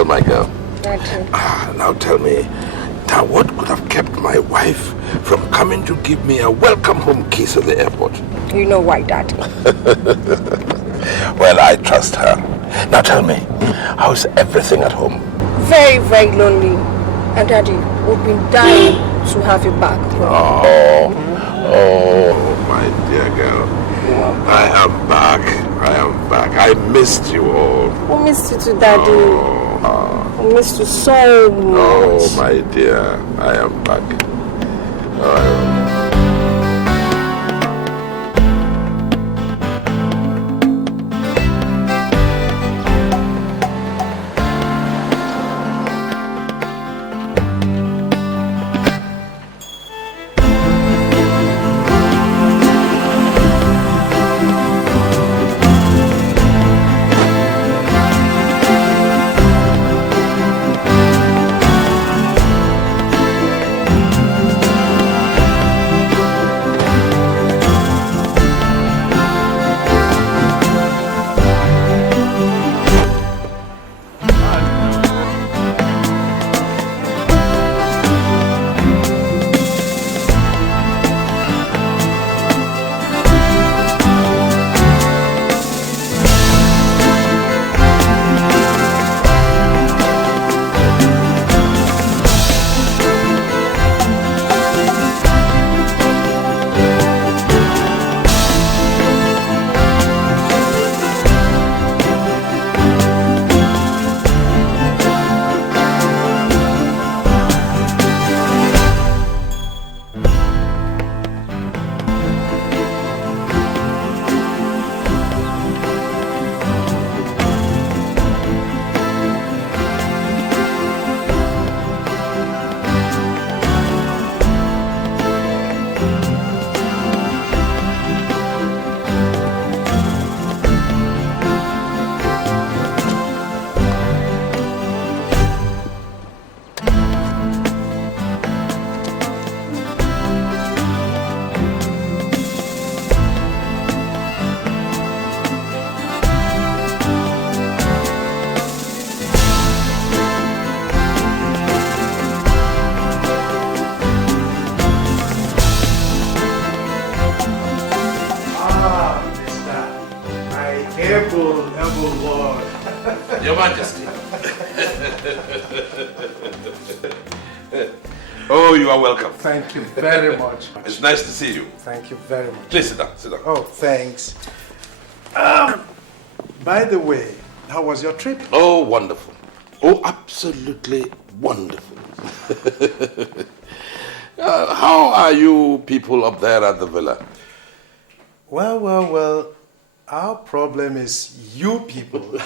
well, my girl. Daddy. Now tell me, now what could have kept my wife from coming to give me a welcome home kiss at the airport? You know why, Daddy. Well, I trust her. Now tell me, how's everything at home? Very, very lonely. And Daddy, we've been dying to have you back. Oh, my dear girl. I am back. I am back. I missed you all. We missed you too, Daddy. We missed you so much. Oh, my dear. I am back. Your Majesty. Oh, you are welcome. Thank you very much. It's nice to see you. Thank you very much. Please sit down, sit down. Oh, thanks. By the way, how was your trip? Oh, wonderful. Oh, absolutely wonderful. How are you people up there at the villa? Well, our problem is you people.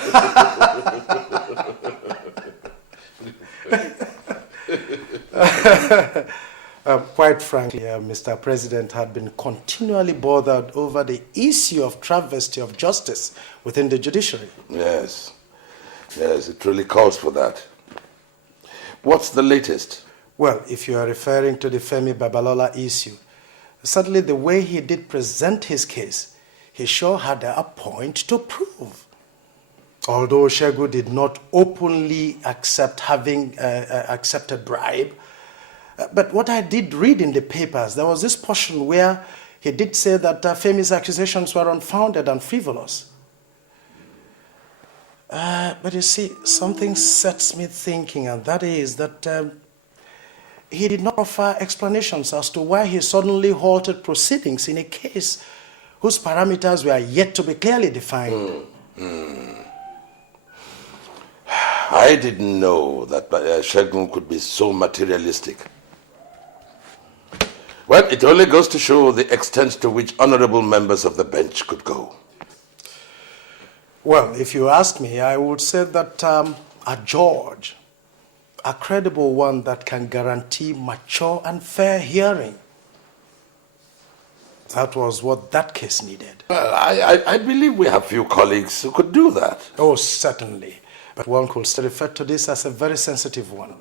Quite frankly, Mr. President had been continually bothered over the issue of travesty of justice within the judiciary. Yes, it really calls for that. What's the latest? Well, if you are referring to the Femi Babalola issue, certainly the way he did present his case, he sure had a point to prove. Although Shegu did not openly accept having accepted bribe, but what I did read in the papers, there was this portion where he did say that Femi's accusations were unfounded and frivolous. But you see, something sets me thinking, and that is that he did not offer explanations as to why he suddenly halted proceedings in a case whose parameters were yet to be clearly defined. I didn't know that Shegun could be so materialistic. Well, it only goes to show the extent to which honorable members of the bench could go. Well, if you ask me, I would say that a judge, a credible one that can guarantee mature and fair hearing, that was what that case needed. Well, I believe we have few colleagues who could do that. Oh, certainly. But one could still refer to this as a very sensitive one.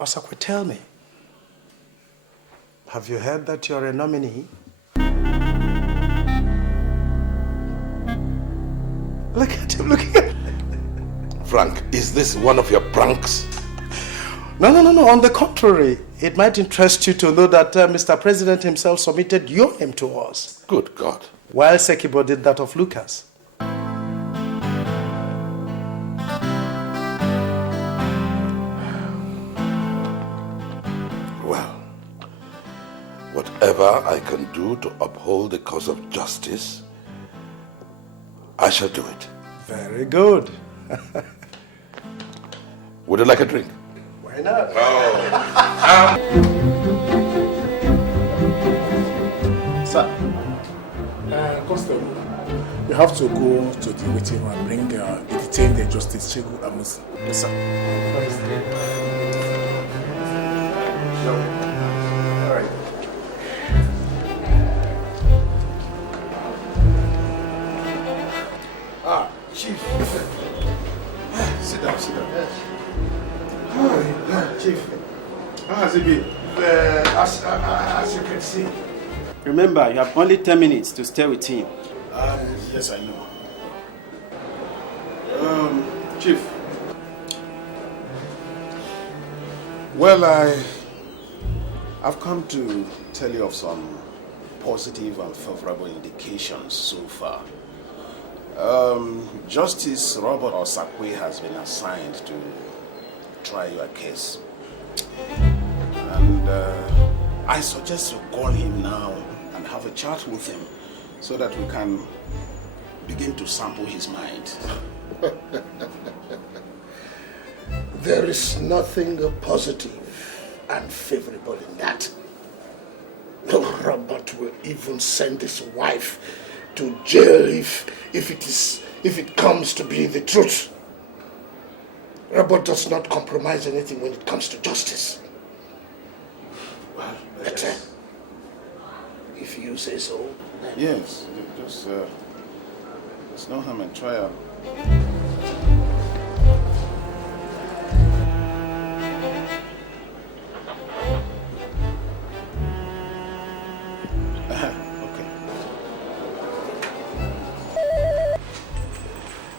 Osakwe, tell me, have you heard that you're a nominee? Look at him, look at him. Frank, is this one of your pranks? No. On the contrary, it might interest you to know that Mr. President himself submitted your name to us. Good God. While Sekibo did that of Lucas. Well, whatever I can do to uphold the cause of justice, I shall do it. Very good. Would you like a drink? Why not? Sir, Constable, you have to go to the waiting room and bring the detained Justice Chegu Amusi. Yes, sir. All right. Chief. Sit down. Chief. How has it been? As you can see. Remember, you have only 10 minutes to stay with him. Yes, I know. Chief. Well, I've come to tell you of some positive and favorable indications so far. Justice Robert Osakwe has been assigned to try your case. And I suggest you call him now and have a chat with him so that we can begin to sample his mind. There is nothing positive and favorable in that. No Robert will even send his wife to jail if it comes to be the truth. Robert does not compromise anything when it comes to justice. Well, But if you say so. yes, just there's no harm in trial. Okay.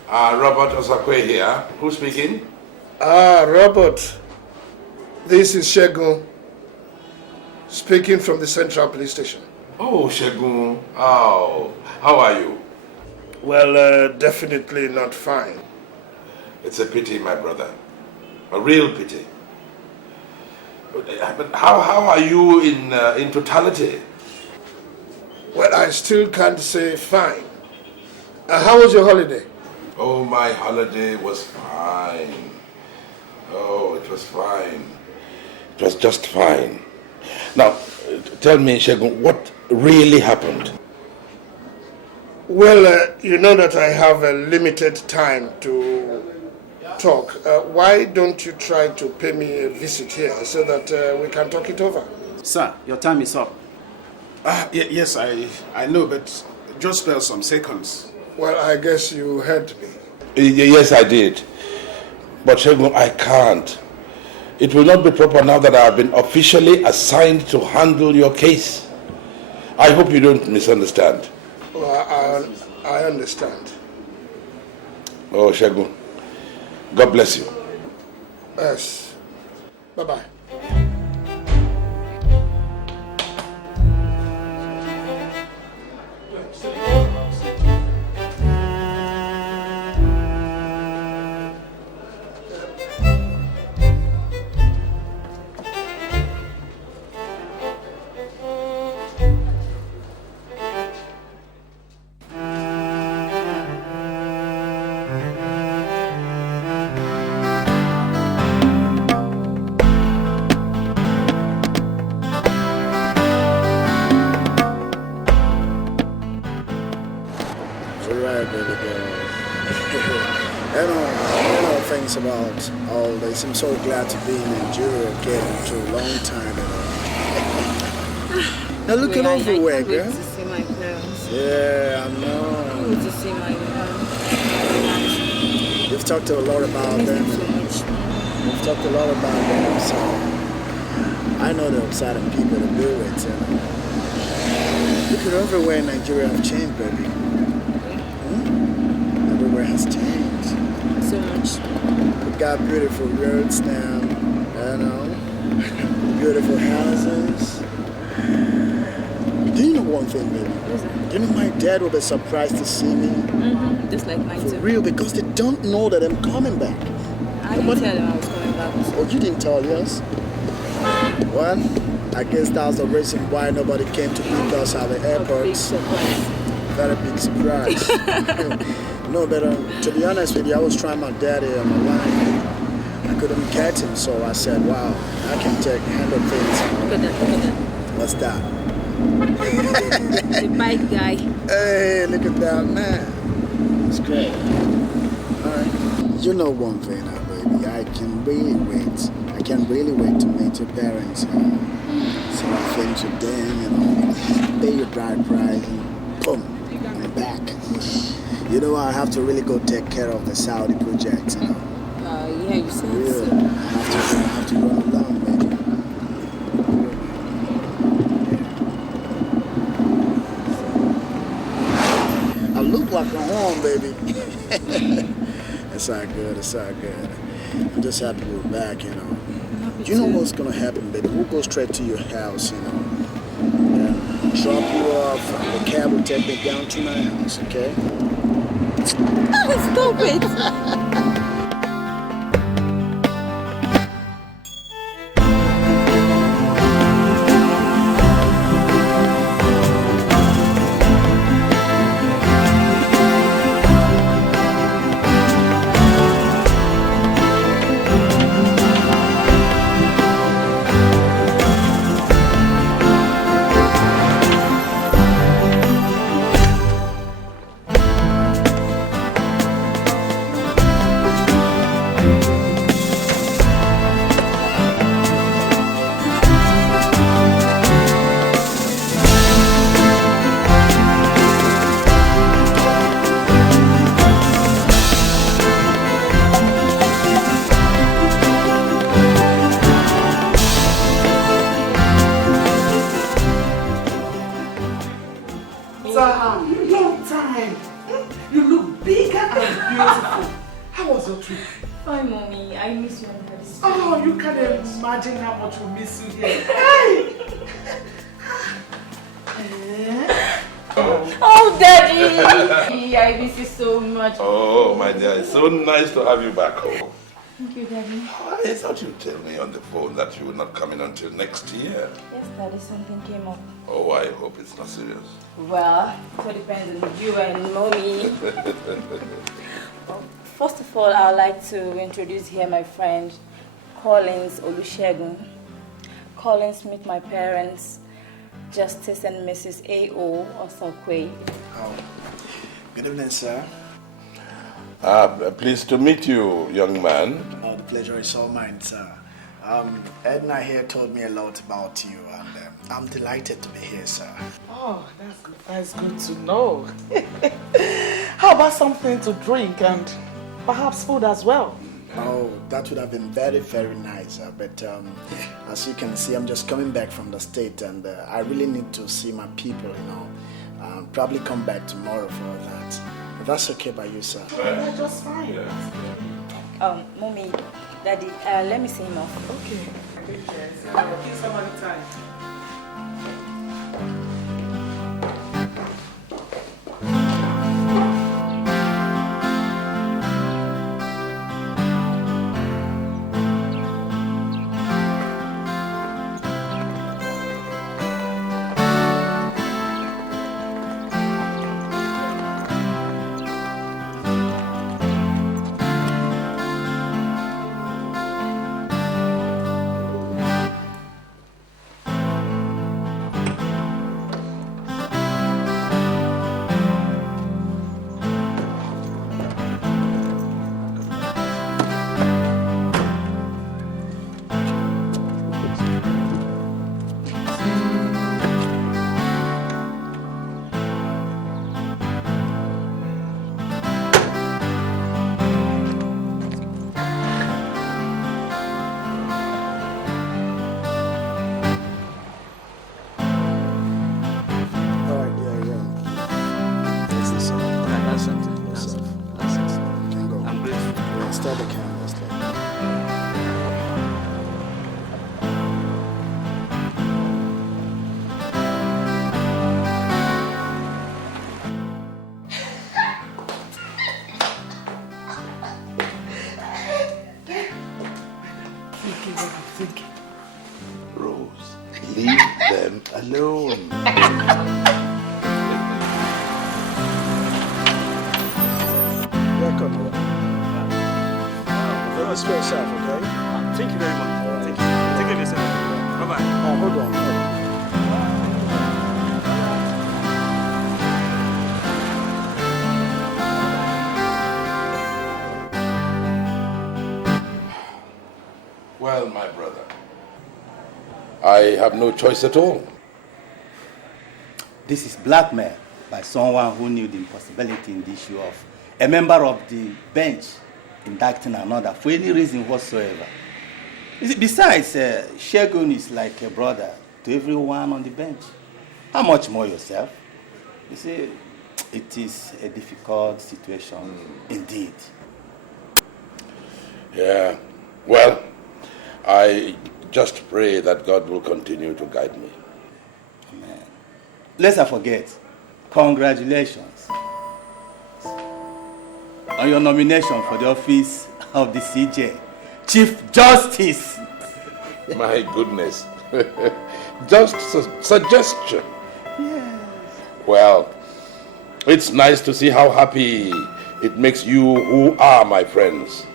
Robert Osakwe here. Who's speaking? Robert, this is Shegun, speaking from the Central Police Station. Oh, Shegun. Oh, how are you? Well, definitely not fine. It's a pity, my brother. A real pity. But how are you in totality? Well, I still can't say fine. How was your holiday? Oh, my holiday was fine. Oh, it was fine. It was just fine. Now, tell me, Shegun, what really happened? Well, you know that I have a limited time to talk. Why don't you try to pay me a visit here so that we can talk it over? Sir, your time is up. Yes, I know, but just spare some seconds. Well, I guess you heard me. Yes, I did. But Shegun, I can't. It will not be proper now that I have been officially assigned to handle your case. I hope you don't misunderstand. Well, I understand. Oh, Shegun, God bless you. Yes. Bye-bye. About all this. I'm so glad to be in Nigeria again after a long time. Now looking everywhere, girl. I can't wait to see my parents. Yeah, I I know. can't wait to see my parents. We've talked a lot about them. So much. We've talked a lot about them, so I know the exciting people to deal with. Look at everywhere in Nigeria have changed, baby. Everywhere has changed. So much. We got beautiful roads now, you know, beautiful houses. Do you know one thing, baby? Do you know my dad will be surprised to see me? Just like mine For too. real, because they don't know that I'm coming back. I didn't tell them I was coming back. Oh, you didn't tell us? Well, I guess that was the reason why nobody came to pick us at the airport. Big surprise. Very big surprise. No, but to be honest with you, I was trying my daddy on the line. I couldn't catch him, so I said, wow, I can handle things. Look at that, look at that. What's that? The bike guy. Hey, look at that, man. It's great. All right. You know one thing now, baby. I can really wait. I can't really wait to meet your parents. So I finish with them, you know, pay your bride price, and boom, I'm back. You know, I have to really go take care of the Saudi project, you know. Yeah, you said Real. so. I have to run along, baby. I look like a home, baby. It's all good, it's all good. I'm just happy we're back, you know. You know what's gonna happen, baby? We'll go straight to your house, you know. Yeah. Drop you off, and the cab will take me down to my house, okay? Stop it. Long time. You look bigger and beautiful. How was your trip? Fine, mommy. I miss you and daddy. Oh, you can't imagine how much we miss you here. Hey! Oh, daddy! I miss you so much. Oh, my dear, it's so nice to have you back home. Thank you, daddy. I thought you'd tell me on the phone that you were not coming until next year. Yes, daddy, something came up. Oh, I hope it's not serious. Well, it all depends on you and mommy. First of all, I would like to introduce here my friend, Collins Olusegun. Collins, meet my parents, Justus and Mrs. A.O. Osakwe. Oh, good evening, sir. Pleased to meet you, young man. Oh, the pleasure is all mine, sir. Edna here told me a lot about you, and I'm delighted to be here, sir. Oh, that's good. That's good to know. How about something to drink and perhaps food as well? Oh, that would have been very, very nice. But as you can see, I'm just coming back from the state, and I really need to see my people, you know. Probably come back tomorrow for that. If that's okay by you, sir. That's just fine. Mommy, daddy, let me see him off. Okay. Give somebody time. Start the camera, start. Rose, leave them alone. Welcome. Very special, okay? Thank you very much. Thank you. Take care of yourself. Bye-bye. Hold on. Well, my brother, I have no choice at all. This is blackmail by someone who knew the impossibility in the issue of a member of the bench indicting another for any reason whatsoever. You see, besides, Shegun is like a brother to everyone on the bench. How much more yourself? You see, it is a difficult situation indeed. Yeah, well, I just pray that God will continue to guide me. Amen. Let's not forget, congratulations on your nomination for the office of the CJ, Chief Justice. My goodness. Just a suggestion. Yes. Well, it's nice to see how happy it makes you who are my friends.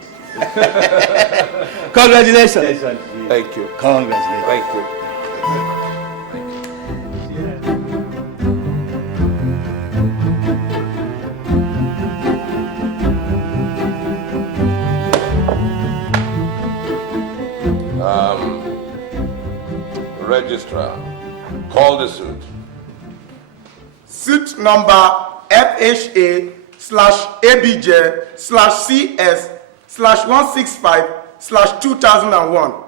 Congratulations. Thank you. Congratulations. Thank you. Registrar, call the suit. Suit number FHA/ABJ/CS/165/2001.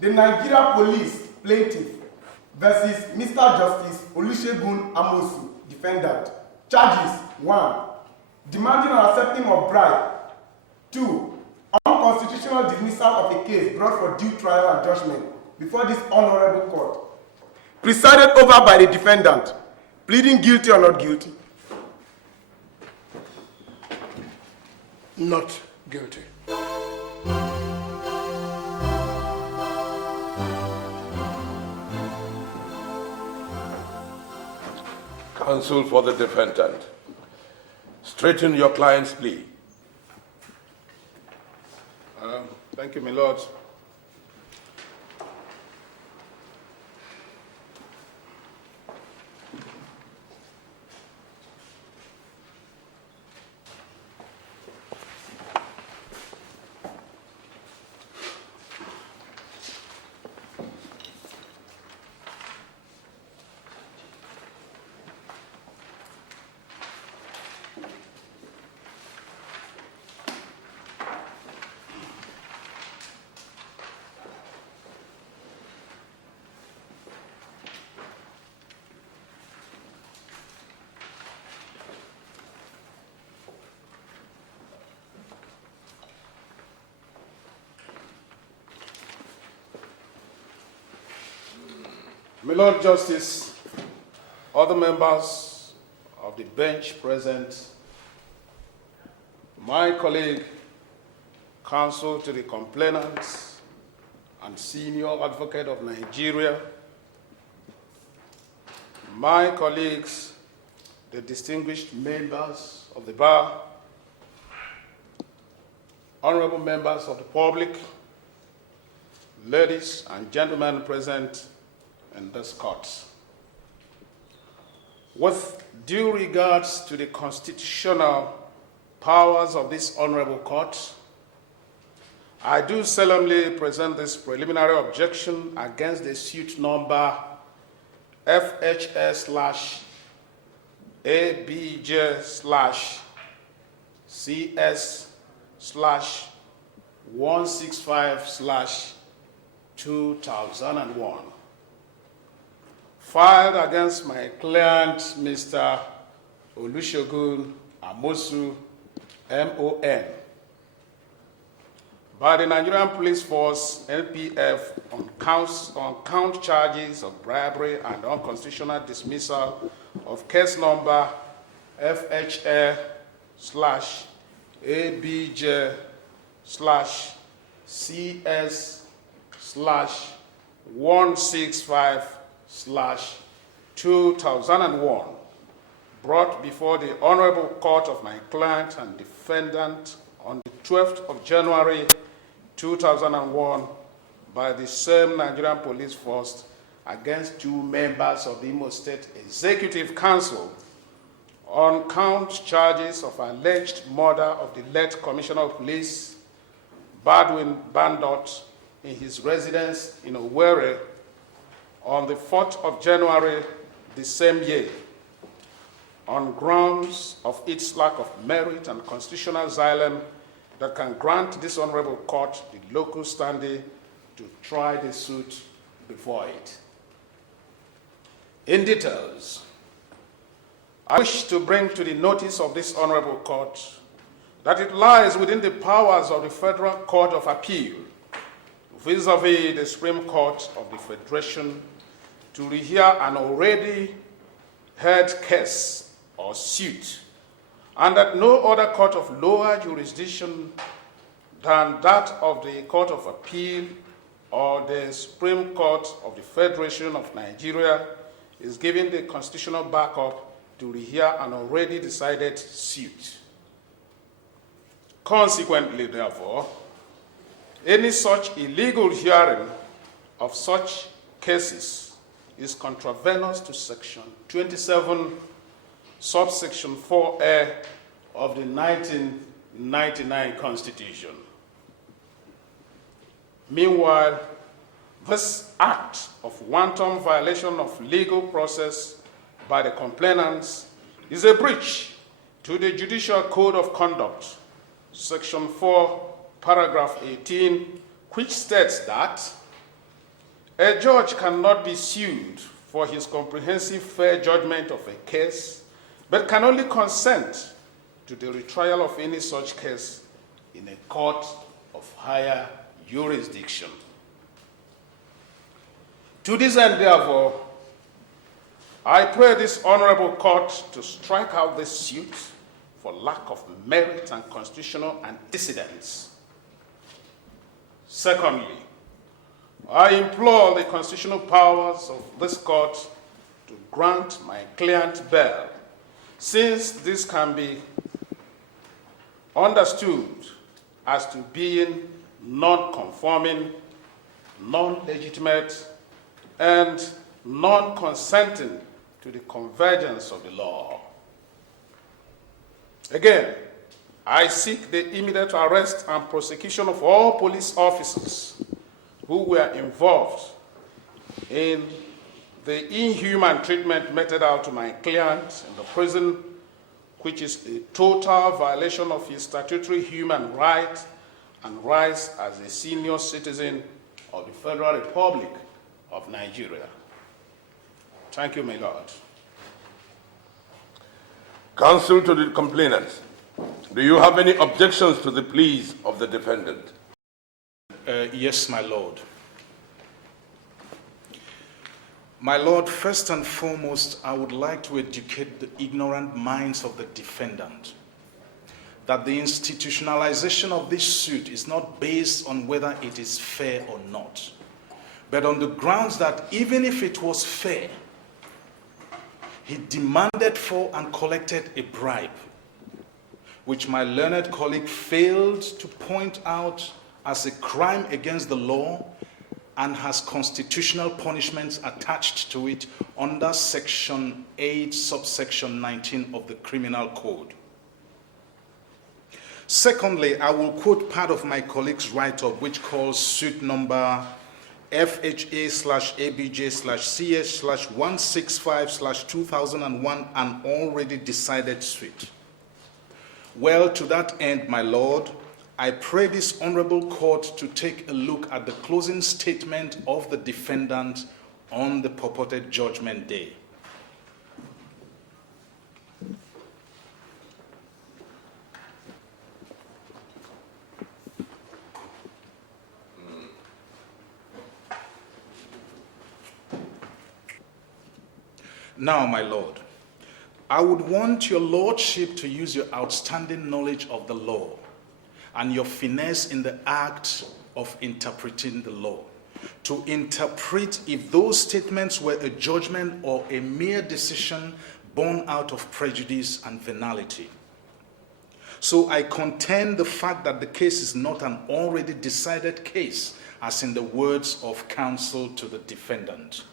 The Nigeria Police Plaintiff versus Mr. Justice Olusegun Amosu, defendant. Charges: 1. Demanding and accepting of bribe. 2. Unconstitutional dismissal of a case brought for due trial and judgment before this honorable court. Presided over by the defendant. Pleading guilty or not guilty? Not guilty. Counsel for the defendant, straighten your client's plea. Thank you, my lord. My Lord Justice, other members of the bench present, my colleague, counsel to the complainants, and senior advocate of Nigeria, my colleagues, the distinguished members of the bar, honorable members of the public, ladies and gentlemen present in this court. With due regards to the constitutional powers of this honorable court, I do solemnly present this preliminary objection against the suit number FHS/ABJ/CS/165/2001. Filed against my client, Mr. Olusegun Amosu, MON, by the Nigerian Police Force, NPF, on count charges of bribery and unconstitutional dismissal of case number FHA/ABJ/CS/165/2001, brought before the Honorable Court of my client and defendant on the 12th of January 2001 by the same Nigerian Police Force against 2 members of the Imo State Executive Council on count charges of alleged murder of the late Commissioner of Police, GODWIN Bandot, in his residence in Owerri on the 4th of January the same year, on grounds of its lack of merit and constitutional asylum that can grant this honorable court the local standing to try the suit before it. In details, I wish to bring to the notice of this honorable court that it lies within the powers of the Federal Court of Appeal vis-à-vis the Supreme Court of the Federation to rehear an already heard case or suit, and that no other court of lower jurisdiction than that of the Court of Appeal or the Supreme Court of the Federation of Nigeria is given the constitutional backup to rehear an already decided suit. Consequently, therefore, any such illegal hearing of such cases is contravenous to Section 27, subsection 4A of the 1999 Constitution. Meanwhile, this act of wanton violation of legal process by the complainants is a breach to the Judicial Code of Conduct, Section 4, paragraph 18, which states that a judge cannot be sued for his comprehensive fair judgment of a case, but can only consent to the retrial of any such case in a court of higher jurisdiction. To this end, therefore, I pray this honorable court to strike out this suit for lack of merit and constitutional antecedents. Secondly, I implore the constitutional powers of this court to grant my client bail, since this can be understood as to being non-conforming, non-legitimate, and non-consenting to the convergence of the law. Again, I seek the immediate arrest and prosecution of all police officers who were involved in the inhuman treatment meted out to my client in the prison, which is a total violation of his statutory human right and rights as a senior citizen of the Federal Republic of Nigeria. Thank you, my Lord. Counsel to the complainant, do you have any objections to the pleas of the defendant? Yes, my Lord. My Lord, first and foremost, I would like to educate the ignorant minds of the defendant that the institutionalization of this suit is not based on whether it is fair or not, but on the grounds that even if it was fair, he demanded for and collected a bribe, which my learned colleague failed to point out as a crime against the law and has constitutional punishments attached to it under Section 8, subsection 19 of the Criminal Code. Secondly, I will quote part of my colleague's write-up, which calls suit number FHA/ABJ/CS/165/2001 an already decided suit. Well, to that end, my Lord, I pray this honorable court to take a look at the closing statement of the defendant on the purported judgment day. Now, my lord, I would want your lordship to use your outstanding knowledge of the law and your finesse in the act of interpreting the law to interpret if those statements were a judgment or a mere decision born out of prejudice and venality. So I contend the fact that the case is not an already decided case, as in the words of counsel to the defendant.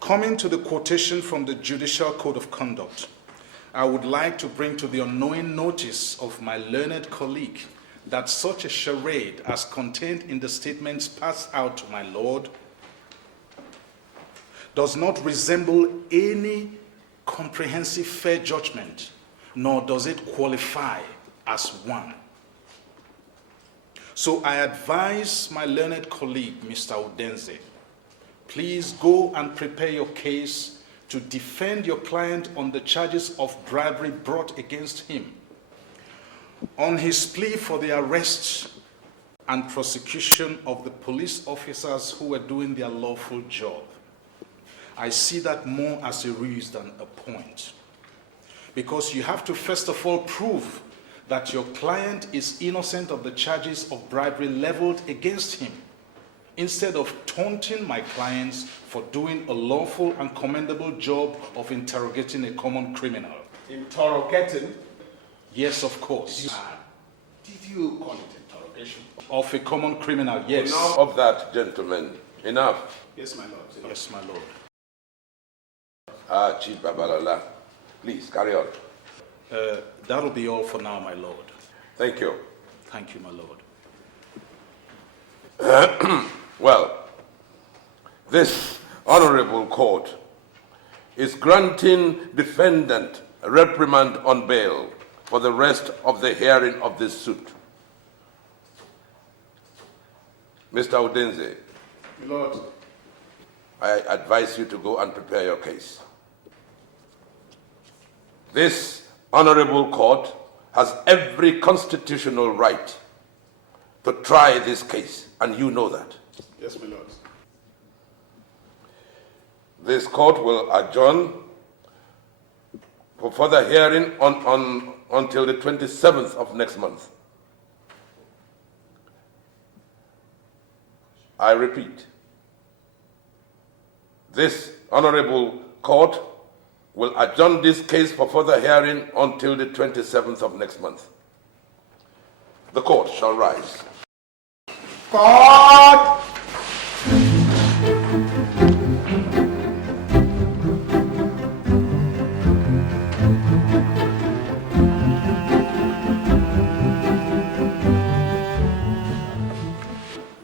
Coming to the quotation from the Judicial Code of Conduct, I would like to bring to the unknowing notice of my learned colleague that such a charade as contained in the statements passed out to my lord does not resemble any comprehensive fair judgment, nor does it qualify as one. So I advise my learned colleague, Mr. Udenze, please go and prepare your case to defend your client on the charges of bribery brought against him, on his plea for the arrest and prosecution of the police officers who were doing their lawful job. I see that more as a ruse than a point, because you have to first of all prove that your client is innocent of the charges of bribery leveled against him, instead of taunting my clients for doing a lawful and commendable job of interrogating a common criminal. Interrogating? Yes, of course. Did you call it interrogation? Of a common criminal, yes. Enough of that, gentlemen. Enough. Yes, my lord. Yes, my lord. Chief Babalola, please carry on. That'll be all for now, my lord. Thank you. Thank you, my lord. Well, this honorable court is granting defendant a reprimand on bail for the rest of the hearing of this suit. Mr. Udenze, My lord. I advise you to go and prepare your case. This honorable court has every constitutional right to try this case, and you know that. Yes, my lord. This court will adjourn for further hearing until the 27th of next month. I repeat, this honorable court will adjourn this case for further hearing until the 27th of next month. The court shall rise. God!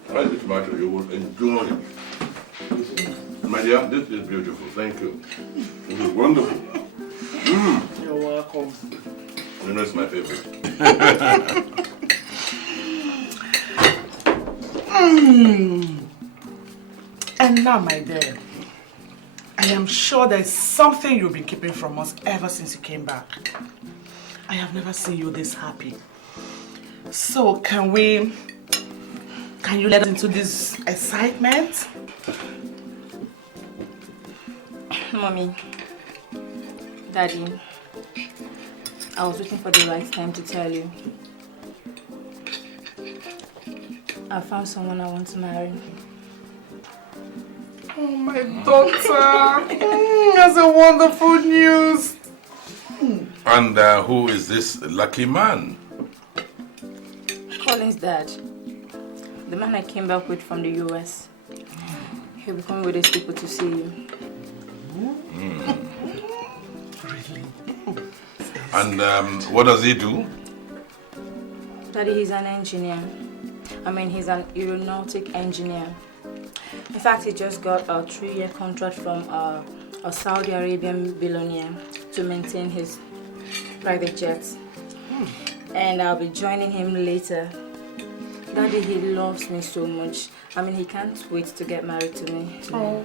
Try this matter, you will enjoy it. My dear, this is beautiful. Thank you. This is wonderful. You're welcome. You know, it's my favorite. And now, my dear, I am sure there's something you've been keeping from us ever since you came back. I have never seen you this happy. So, can you let us into this excitement? Mommy, Daddy, I was waiting for the right time to tell you. I found someone I want to marry. Oh, my daughter. That's a wonderful news. And who is this lucky man? Colin's dad. The man I came back with from the US. He'll be coming with his people to see you. Really? And what does he do? Daddy, he's an engineer. I mean, he's an aeronautic engineer. In fact, he just got a 3-year contract from a Saudi Arabian billionaire to maintain his private jets. And I'll be joining him later. Daddy, he loves me so much. I mean, he can't wait to get married to me. Oh,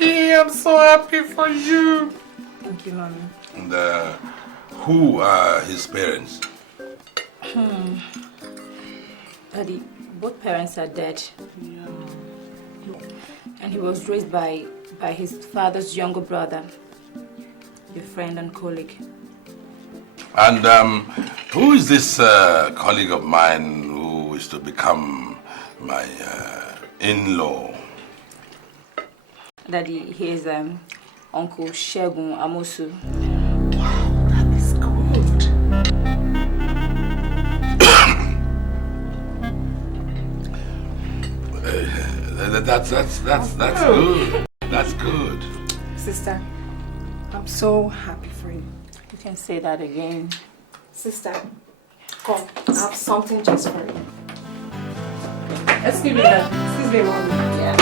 I'm so happy for you. Thank you, Mommy. And who are his parents? Daddy, both parents are dead. Yeah. And he was raised by by his father's younger brother, your friend and colleague. And who is this colleague of mine who is to become my in-law? Daddy, he is Uncle Shegun Amosu. Wow, that is good. That's good. That's good. Sister, I'm so happy for you. You can say that again. Sister, come. I have something just for you. Excuse me, mommy. Yeah.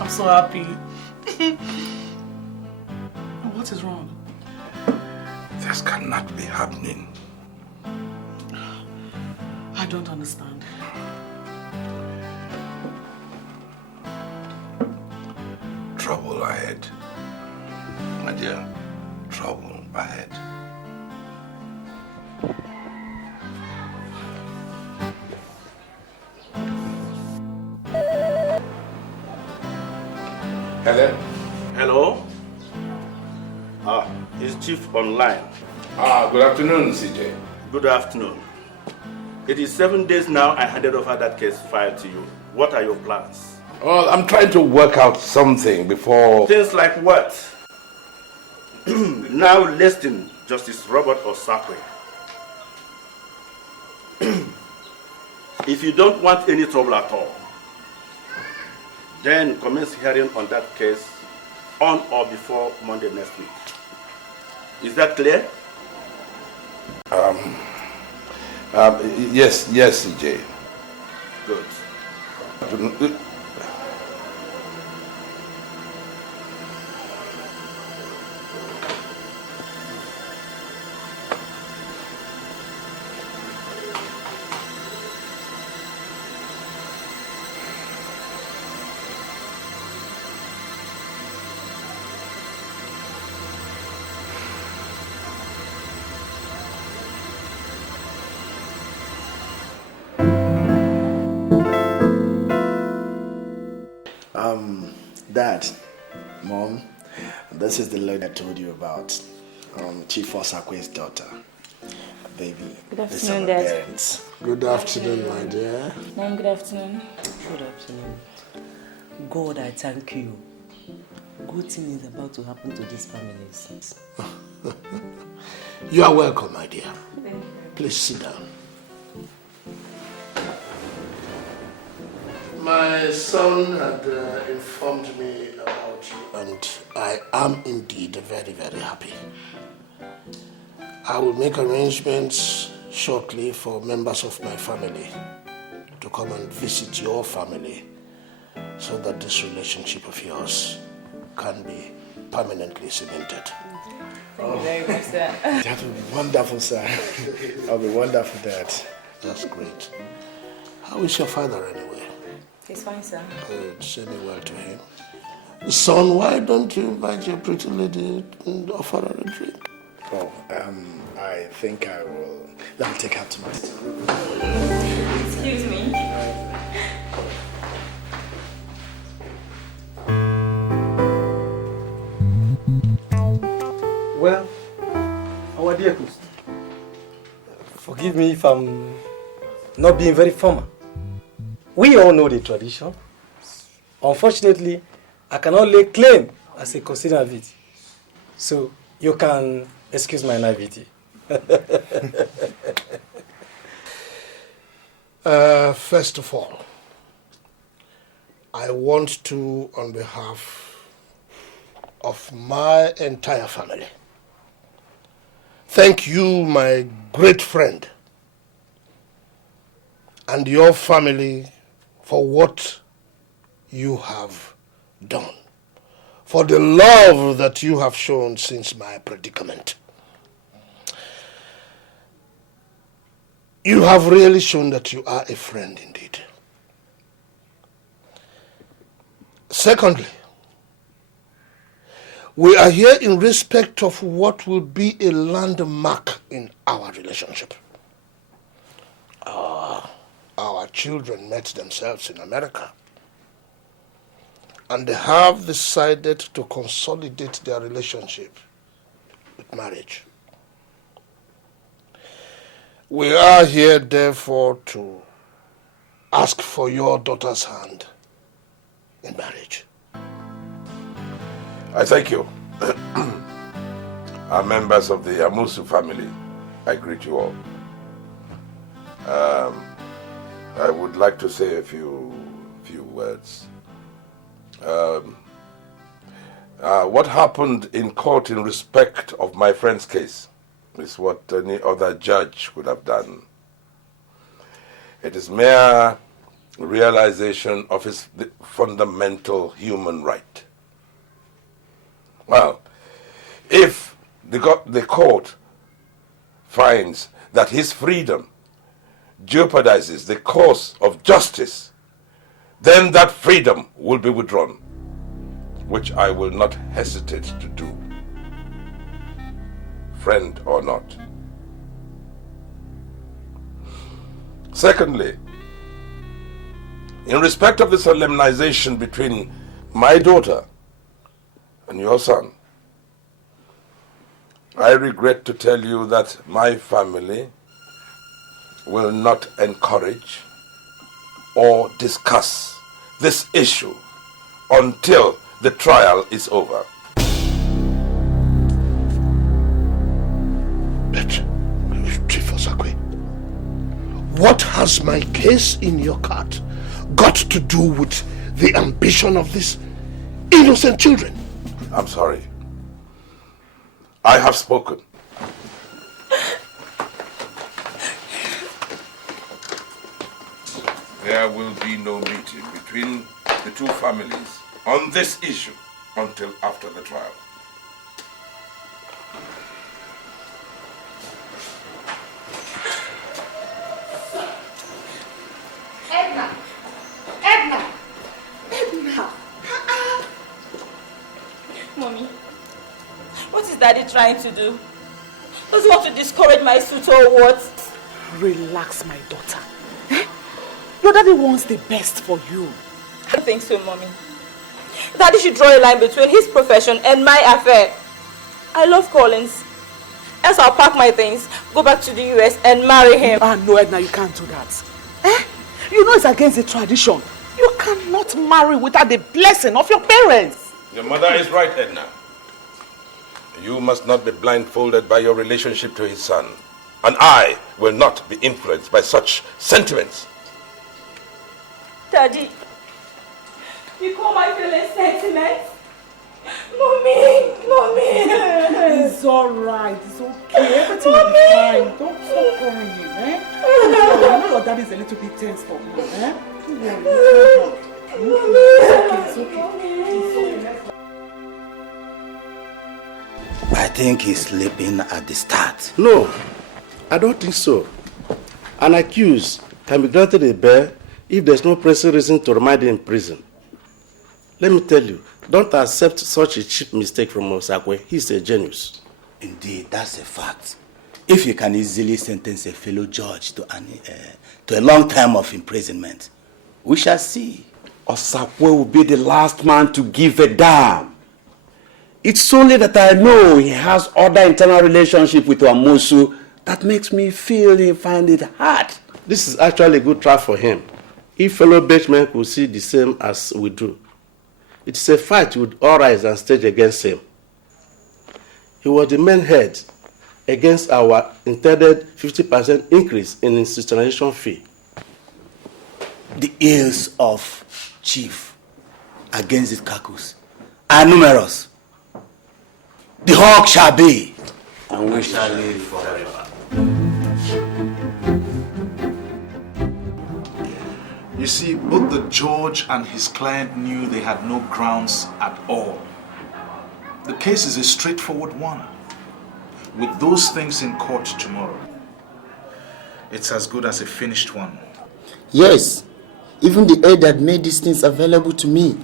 I'm so happy. What is wrong? This cannot be happening. I don't understand. Trouble ahead. My dear, trouble ahead. Hello? Hello? Is Chief online? Good afternoon, CJ. Good afternoon. It is 7 days now I handed over that case file to you. What are your plans? Well, I'm trying to work out something before... Things like what? Now listen, Justice Robert Osakwe. If you don't want any trouble at all, then commence hearing on that case on or before Monday next week. Is that clear? Yes, CJ. Good. Dad, Mom, this is the lady I told you about. Chief Osakwe's daughter. Baby. Good afternoon, Dad. Parents. Good afternoon, my dear. Mom, good afternoon. Good afternoon. God, I thank you. Good thing is about to happen to these families. You are welcome, my dear. Thank you. Please sit down. My son had informed me about you, and I am indeed very, very happy. I will make arrangements shortly for members of my family to come and visit your family so that this relationship of yours can be permanently cemented. Thank you very much, sir. That will be wonderful, sir. That'll be wonderful, Dad. That's great. How is your father anyway? He's fine, sir. Say me well to him. Son, why don't you invite your pretty lady and offer her a drink? Oh, I think I will. I'll take her to my... Excuse me. Well, our dear host, forgive me if I'm not being very formal. We all know the tradition. Unfortunately, I cannot lay claim as a custodian of it. So you can excuse my naivety. First of all, I want to, on behalf of my entire family, thank you, my great friend, and your family for what you have done, for the love that you have shown since my predicament. You have really shown that you are a friend indeed. Secondly, we are here in respect of what will be a landmark in our relationship. Our children met themselves in America. And they have decided to consolidate their relationship with marriage. We are here, therefore, to ask for your daughter's hand in marriage. I thank you. Our members of the Amusu family, I greet you all. I would like to say a few words. What happened in court in respect of my friend's case is what any other judge would have done. It is mere realization of his fundamental human right. Well, if the court finds that his freedom jeopardizes the cause of justice, then that freedom will be withdrawn, which I will not hesitate to do, friend or not. Secondly, in respect of the solemnization between my daughter and your son, I regret to tell you that my family will not encourage or discuss this issue until the trial is over. But, Chief Osakwe, what has my case in your court got to do with the ambition of these innocent children? I'm sorry. I have spoken. There will be no meeting between the two families on this issue until after the trial. Edna! Mommy, what is Daddy trying to do? Does he want to discourage my suit or what? Relax, my daughter. Your daddy wants the best for you. I don't think so, Mommy. Daddy should draw a line between his profession and my affair. I love Collins. Else I'll pack my things, go back to the US and marry him. No, Edna, you can't do that. You know it's against the tradition. You cannot marry without the blessing of your parents. Your mother is right, Edna. You must not be blindfolded by your relationship to his son. And I will not be influenced by such sentiments. Daddy, you call my feelings sentiments? Mommy! It's alright, it's okay. Everything will be fine. Don't stop crying, I know your daddy is a little bit tense for you, Don't worry, it's okay. I think he's sleeping at the start. No, I don't think so. An accused can be granted a bail if there's no pressing reason to remain in prison. Let me tell you, don't accept such a cheap mistake from Osakwe. He's a genius. Indeed, that's a fact. If you can easily sentence a fellow judge to a long time of imprisonment, we shall see. Osakwe will be the last man to give a damn. It's only that I know he has other internal relationship with Amusu that makes me feel he find it hard. This is actually a good trial for him. If fellow batchmen could see the same as we do. It's a fight with all rise and stage against him. He was the main head against our intended 50% increase in institutionalization fee. The ills of Chief against his caucus are numerous. The hawk shall be, and we shall live forever. You see, both the judge and his client knew they had no grounds at all. The case is a straightforward one. With those things in court tomorrow, it's as good as a finished one. Yes, even the aide that made these things available to me.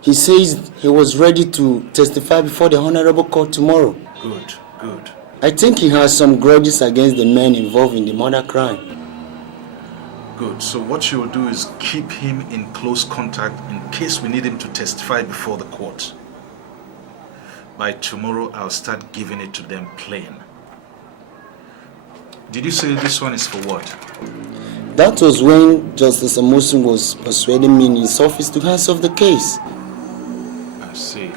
He says he was ready to testify before the Honorable Court tomorrow. Good, good. I think he has some grudges against the men involved in the murder crime. Good. So what you'll do is keep him in close contact in case we need him to testify before the court. By tomorrow, I'll start giving it to them plain. Did you say this one is for what? That was when Justice Amosu was persuading me in his office to hands off the case. I see.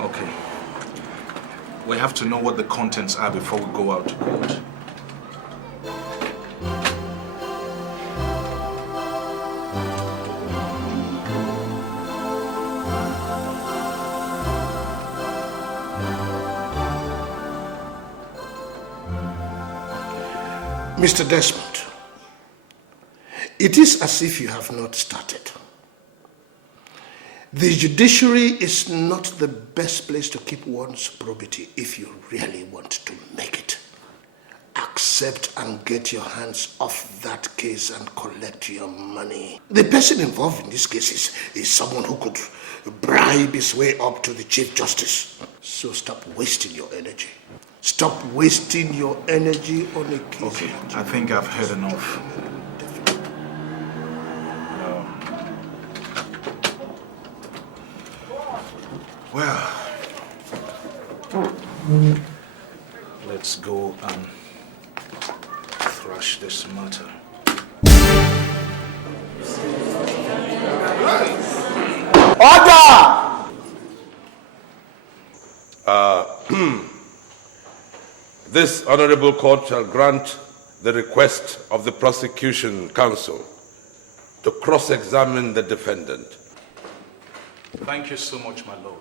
Okay. We have to know what the contents are before we go out to court. Mr. Desmond, it is as if you have not started. The judiciary is not the best place to keep one's probity if you really want to make it. Accept and get your hands off that case and collect your money. The person involved in this case is someone who could bribe his way up to the Chief Justice. So stop wasting your energy. Stop wasting your energy on a case. Okay, I think I've heard enough. Well, let's go and thrash this matter. Order! This honorable court shall grant the request of the prosecution counsel to cross-examine the defendant. Thank you so much, my lord.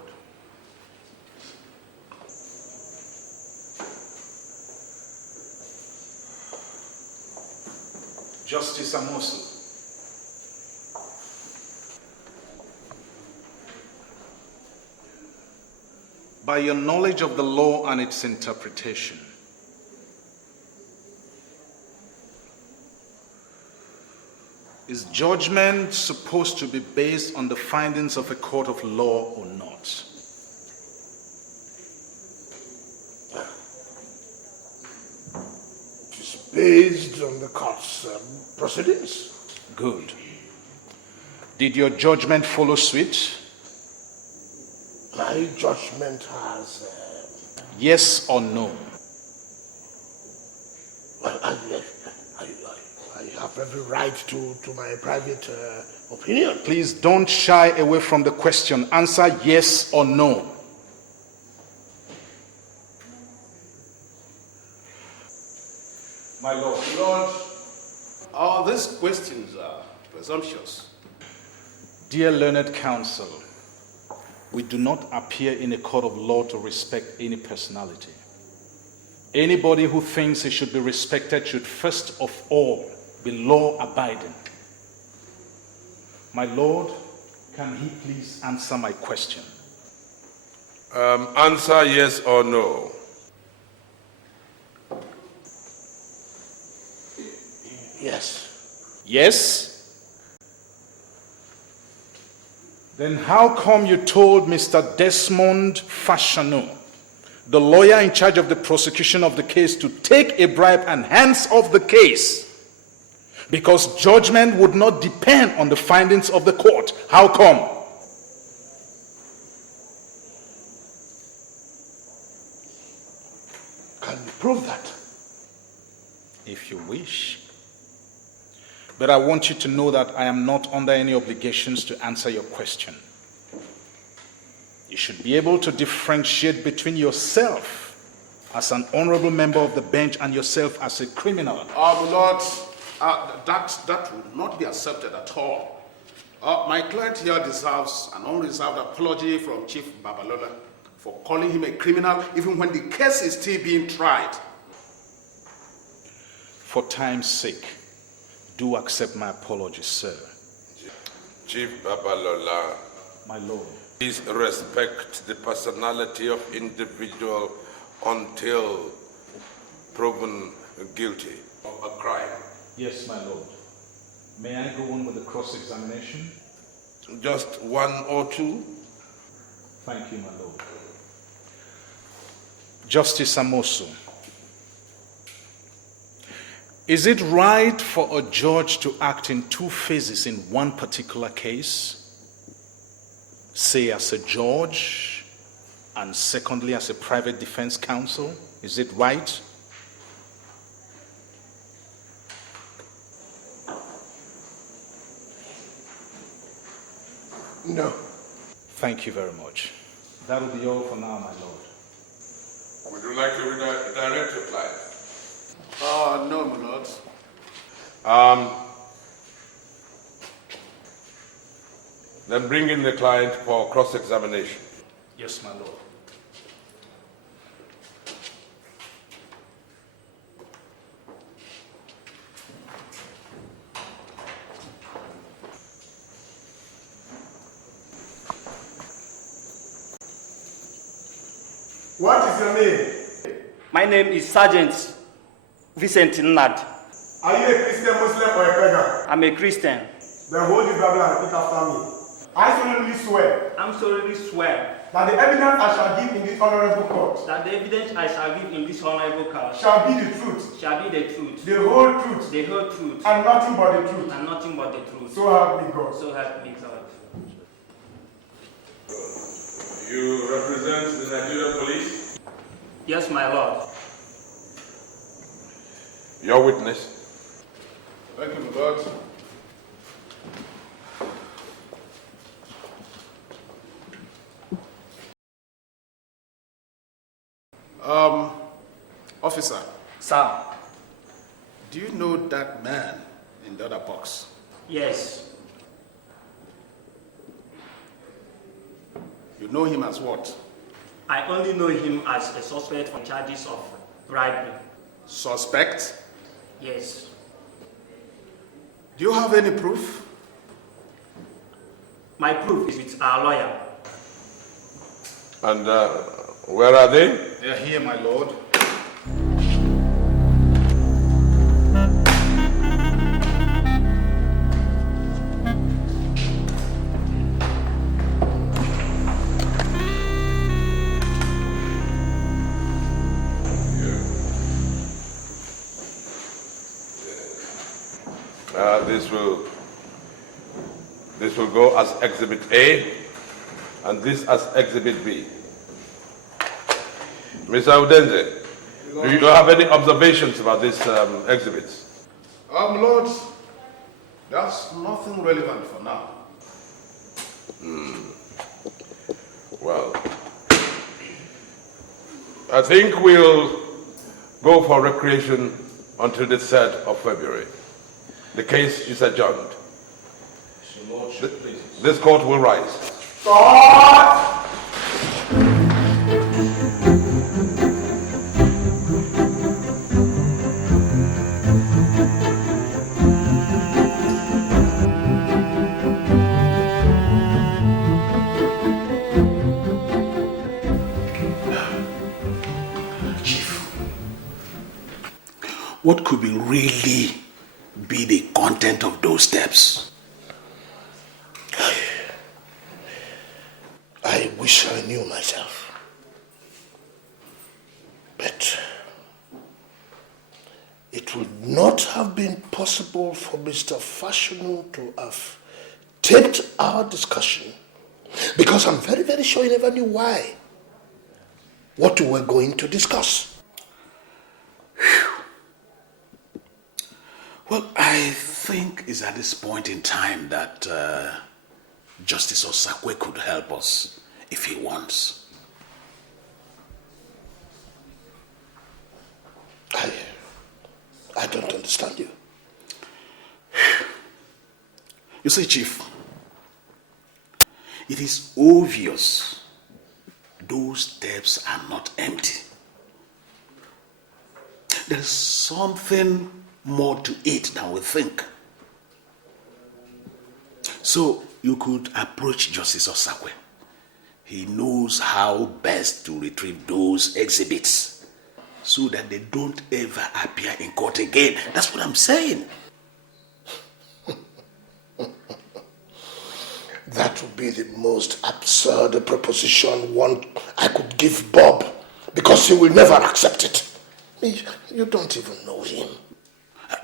Justice Amosu. By your knowledge of the law and its interpretation, is judgment supposed to be based on the findings of a court of law or not? It is based on the court's proceedings. Good. Did your judgment follow suit? My judgment has... Yes or no? Well, I have every right to my private opinion. Please don't shy away from the question. Answer yes or no. My lord. Lord, all these questions are presumptuous. Dear learned counsel, we do not appear in a court of law to respect any personality. Anybody who thinks he should be respected should first of all be law-abiding. My lord, can he please answer my question? Answer yes or no. Yes. Yes? Then how come you told Mr. Desmond Fashanu, the lawyer in charge of the prosecution of the case, to take a bribe and hands off the case? Because judgment would not depend on the findings of the court. How come? Can you prove that? If you wish. But I want you to know that I am not under any obligations to answer your question. You should be able to differentiate between yourself as an honorable member of the bench and yourself as a criminal. My lord, that would not be accepted at all. My client here deserves an unreserved apology from Chief Babalola for calling him a criminal even when the case is still being tried. For time's sake, do accept my apology, sir. Chief Babalola. My lord. Please respect the personality of individual until proven guilty of a crime. Yes, my lord. May I go on with the cross-examination? Just one or two? Thank you, my lord. Justice Amosu, Is it right for a judge to act in two phases in one particular case? Say as a judge, and secondly as a private defense counsel? Is it right? No. Thank you very much. That will be all for now, my lord. Would you like to redirect your client? No, my lord. Then bring in the client for cross-examination. Yes, my lord. What is your name? My name is Sergeant Vincent Nnad. Are you a Christian, Muslim, or a pagan? I'm a Christian. Then hold this Bible and repeat after me. I solemnly swear. I'm solemnly swear. That the evidence I shall give in this honorable court. That the evidence I shall give in this honorable court. Shall be the truth. Shall be the truth. The whole truth. The whole truth. And nothing but the truth. And nothing but the truth. So help me God. So help me God. You represent the Nigerian police? Yes, my lord. Your witness. Thank you, my lord. Officer. Sir. Do you know that man in the other box? Yes. You know him as what? I only know him as a suspect for charges of bribery. Suspect? Yes. Do you have any proof? My proof is with our lawyer. And where are they? They are here, my lord. This will go as Exhibit A, and this as Exhibit B. Mr. Udenze, do you have any observations about these exhibits? Lord, that's nothing relevant for now. Well, I think we'll go for recreation until the 3rd of February. The case is adjourned. This court will rise. God! What could really be the content of those steps? I wish I knew myself. But it would not have been possible for Mr. Fashanu to have taped our discussion because I'm very, very sure he never knew why. What we were going to discuss. Well, I think it's at this point in time that Justice Osakwe could help us if he wants. I don't understand you. You see, Chief, it is obvious those steps are not empty. There's something more to it than we think. So you could approach Justice Osakwe. He knows how best to retrieve those exhibits so that they don't ever appear in court again. That's what I'm saying. That would be the most absurd proposition I could give Bob, because he will never accept it. You don't even know him.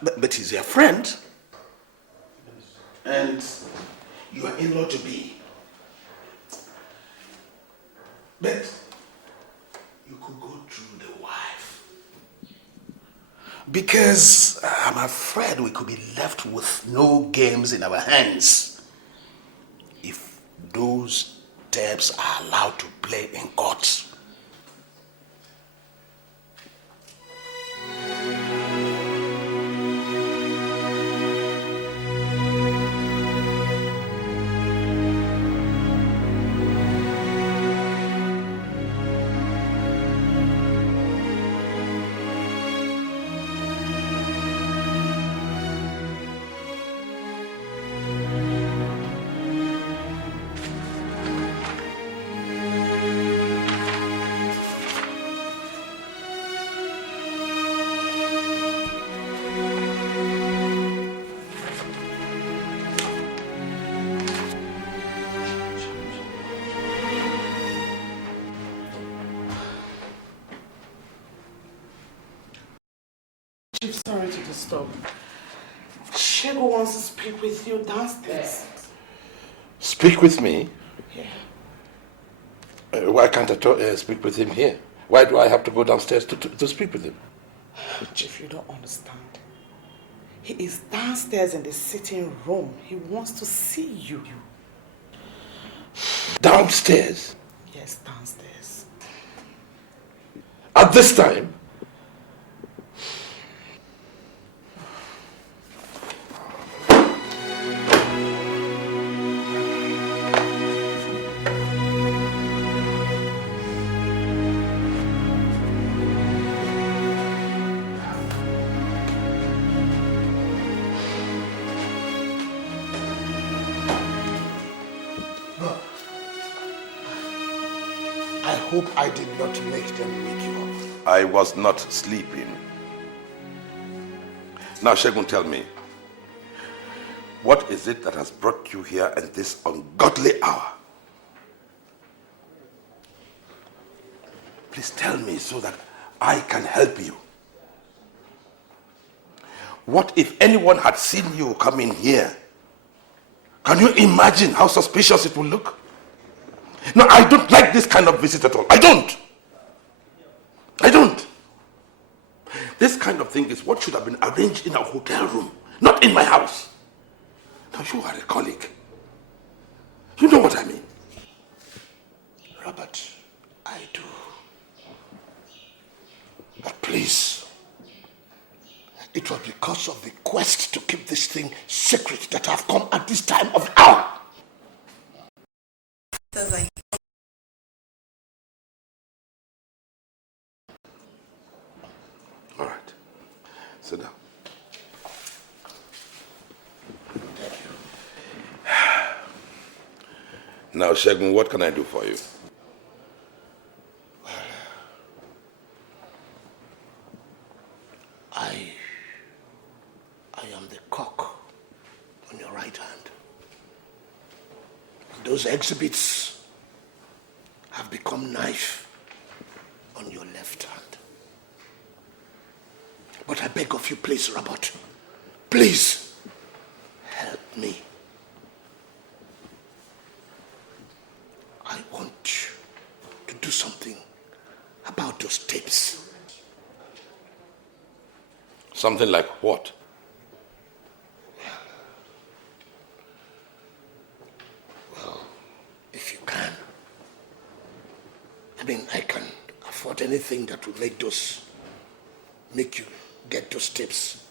But he's your friend. And you are in-law to be. But you could go through the wife. Because I'm afraid we could be left with no games in our hands if those tapes are allowed to play in court. Chief, sorry to disturb. Shego wants to speak with you downstairs. Speak with me? Yeah. Why can't I speak with him here? Why do I have to go downstairs to speak with him? Chief, you don't understand. He is downstairs in the sitting room. He wants to see you. Downstairs? Yes, downstairs. At this time? I hope I did not make them wake you up. I was not sleeping. Now, Shegun, tell me, what is it that has brought you here at this ungodly hour? Please tell me so that I can help you. What if anyone had seen you come in here? Can you imagine how suspicious it will look? No, I don't like this kind of visit at all. I don't. This kind of thing is what should have been arranged in a hotel room, not in my house. Now, you are a colleague. You know what I mean. Robert, I do. But please, it was because of the quest to keep this thing secret that I've come at this time of hour. All right. Sit down. Now, Shegun, what can I do for you? I am the cock on your right hand. Those exhibits have become knife on your left hand. But I beg of you, please, Robert, please help me. I want you to do something about those tapes. Something like what? Well, if you can. I mean, I can afford anything that will make you get those tapes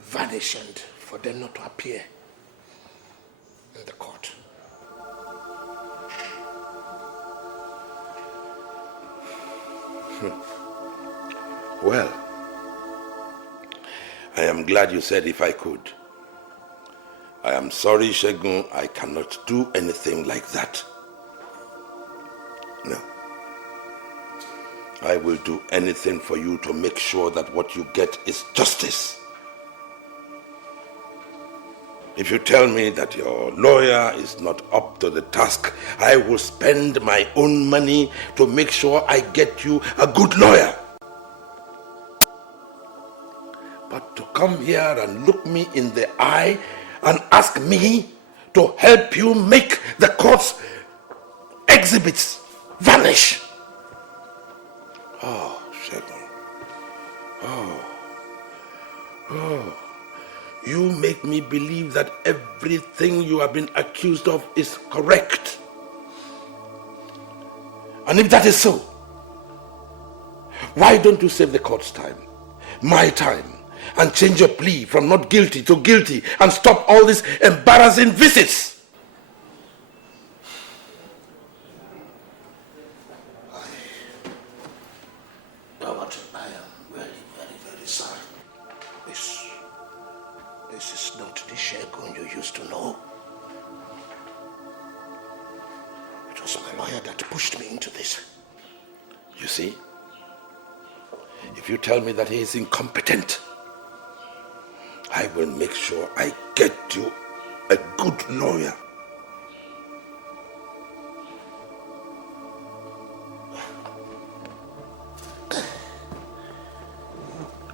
vanish and for them not to appear in the court. Well, I am glad you said if I could. I am sorry, Shegun, I cannot do anything like that. No. I will do anything for you to make sure that what you get is justice. If you tell me that your lawyer is not up to the task, I will spend my own money to make sure I get you a good lawyer. But come here and look me in the eye and ask me to help you make the court's exhibits vanish? Oh, Shegun. Oh. You make me believe that everything you have been accused of is correct. And if that is so, why don't you save the court's time, my time, and change your plea from not guilty to guilty and stop all these embarrassing visits? Robert, I am very, very, very sorry. This is not the Shegun you used to know. It was my lawyer that pushed me into this. You see, if you tell me that he is incompetent, I will make sure I get you a good lawyer.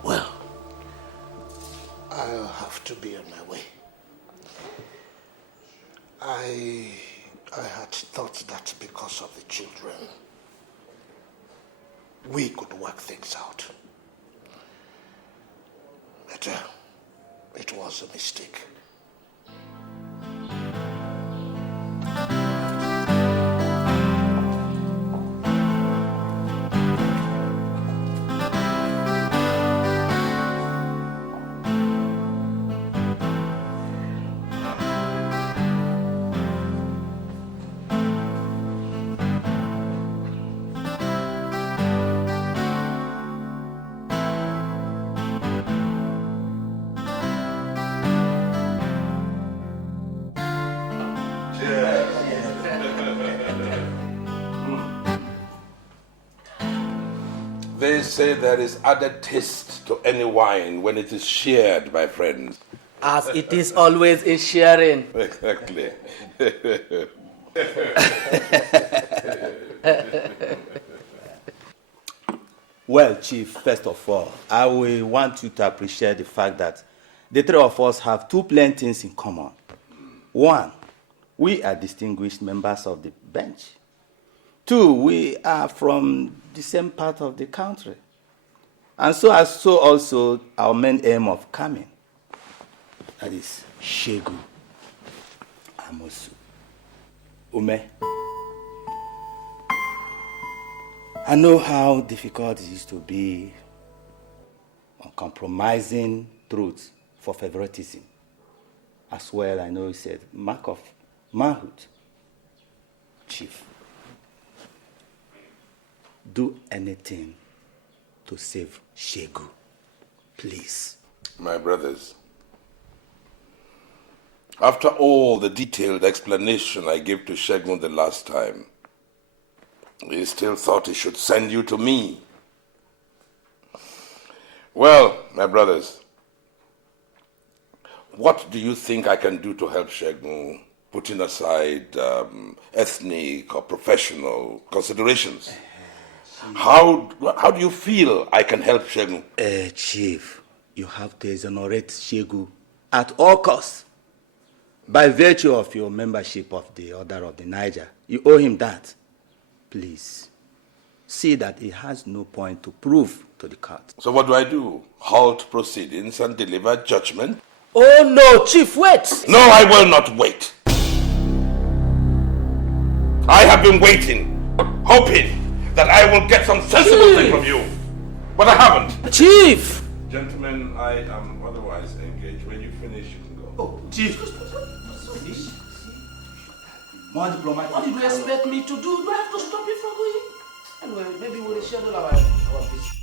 Well, I'll have to be on my way. I had thought that because of the children, we could work things out. But it was a mistake. They say there is added taste to any wine when it is shared by friends. As it is always in sharing. Exactly. Well, Chief, first of all, I will want you to appreciate the fact that the three of us have two plain things in common. One, we are distinguished members of the bench. Two, we are from the same part of the country. And so also our main aim of coming. That is Shegu Amosu. Ume. I know how difficult it is to be on compromising truth for favoritism. As well, I know it's a mark of manhood. Chief, do anything to save Shegu, please. My brothers, after all the detailed explanation I gave to Shegun the last time, he still thought he should send you to me. Well, my brothers, what do you think I can do to help Shegun, putting aside ethnic or professional considerations? How do you feel I can help Shegun? Chief, you have to exonerate Shegu at all costs. By virtue of your membership of the Order of the Niger, you owe him that. Please, see that he has no point to prove to the court. So what do? Halt proceedings and deliver judgment? Oh no, Chief, wait! No, I will not wait. I have been waiting, hoping that I will get some sensible thing from you. But I haven't. Chief! Gentlemen, I am otherwise engaged. When you finish, you can go. Oh, Chief. Finish? More diplomatic. What did you expect me to do? Do I have to stop you from going? Anyway, maybe we'll schedule our business.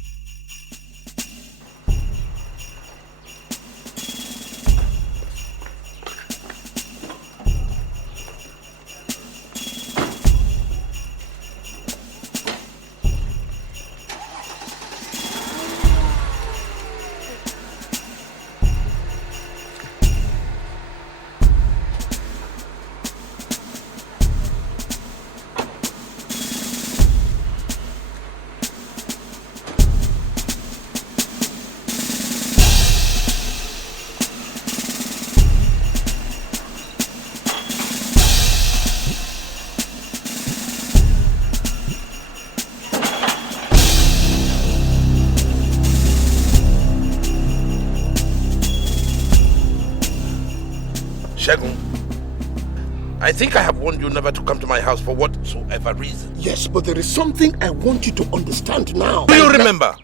Olusegun, I think I have warned you never to come to my house for whatsoever reason. Yes, but there is something I want you to understand now. Do you remember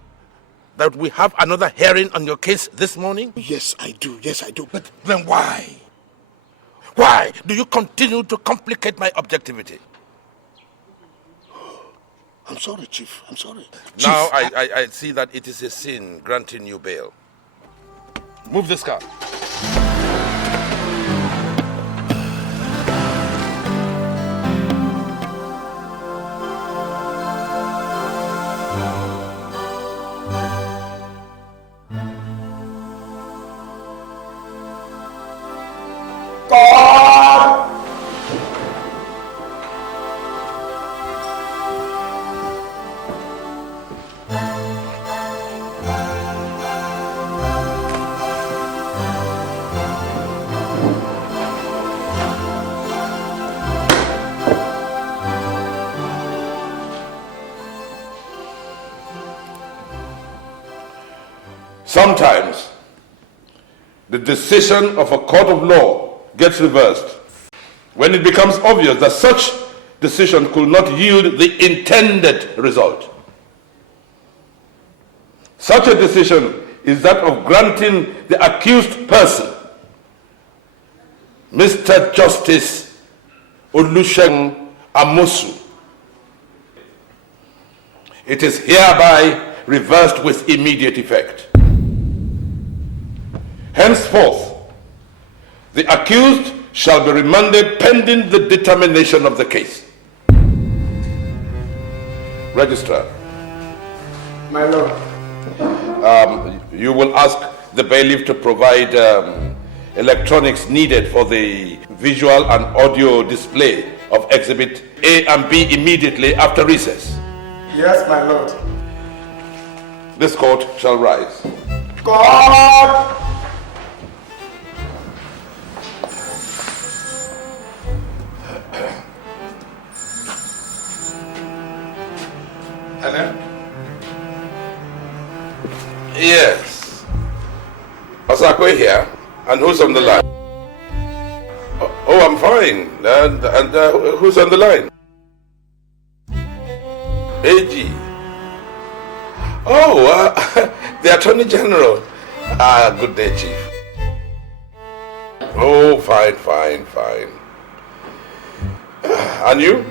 that we have another hearing on your case this morning? Yes, I do. Yes, I do. But then why? Why do you continue to complicate my objectivity? I'm sorry, Chief. I'm sorry. Now I see that it is a sin granting you bail. Move this car. Sometimes, the decision of a court of law gets reversed when it becomes obvious that such decision could not yield the intended result. Such a decision is that of granting the accused person, Mr. Justice Olusegun Amosu. It is hereby reversed with immediate effect. Henceforth, the accused shall be remanded pending the determination of the case. Registrar. My lord. You will ask the bailiff to provide electronics needed for the visual and audio display of Exhibit A and B immediately after recess. Yes, my lord. This court shall rise. God! Hello? Yes. Osakwe here. And who's on the line? Oh, I'm fine. And who's on the line? AG. Oh, the Attorney General. Good day, Chief. Oh, fine. And you?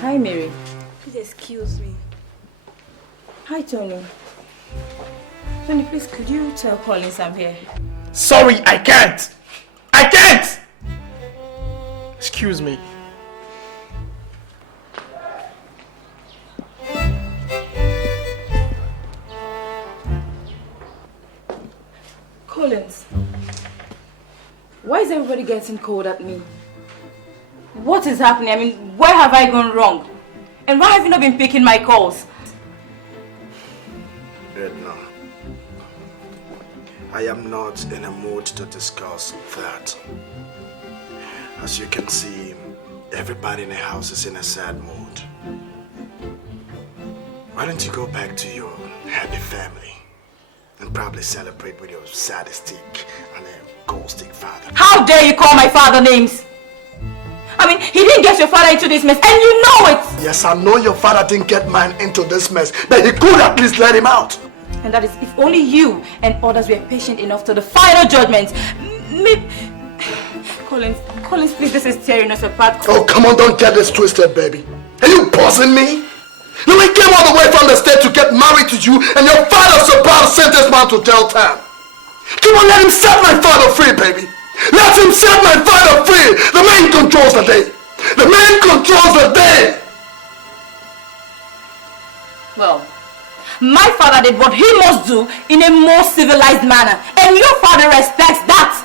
Hi, Mary. Please excuse me. Hi, Tony. Tony, please, could you tell Collins I'm here? Sorry, I can't! I can't! Excuse me. Collins, why is everybody getting cold at me? What is happening? I mean, where have I gone wrong? And why have you not been picking my calls? Edna, I am not in a mood to discuss that. As you can see, everybody in the house is in a sad mood. Why don't you go back to your happy family and probably celebrate with your sadistic and a gold stick father? How dare you call my father names? I mean, he didn't get your father into this mess, and you know it! Yes, I know your father didn't get mine into this mess, but he could at least let him out. And that is if only you and others were patient enough to the final judgment. Collins, please, this is tearing us apart. Oh, come on, don't get this twisted, baby. Are you buzzing me? You ain't came all the way from the state to get married to you, and your father's about to send this man to jail time. Come on, let him set my father free, baby. Let him set my father free. The man controls the day. The man controls the day. Well, my father did what he must do in a more civilized manner, and your father respects that.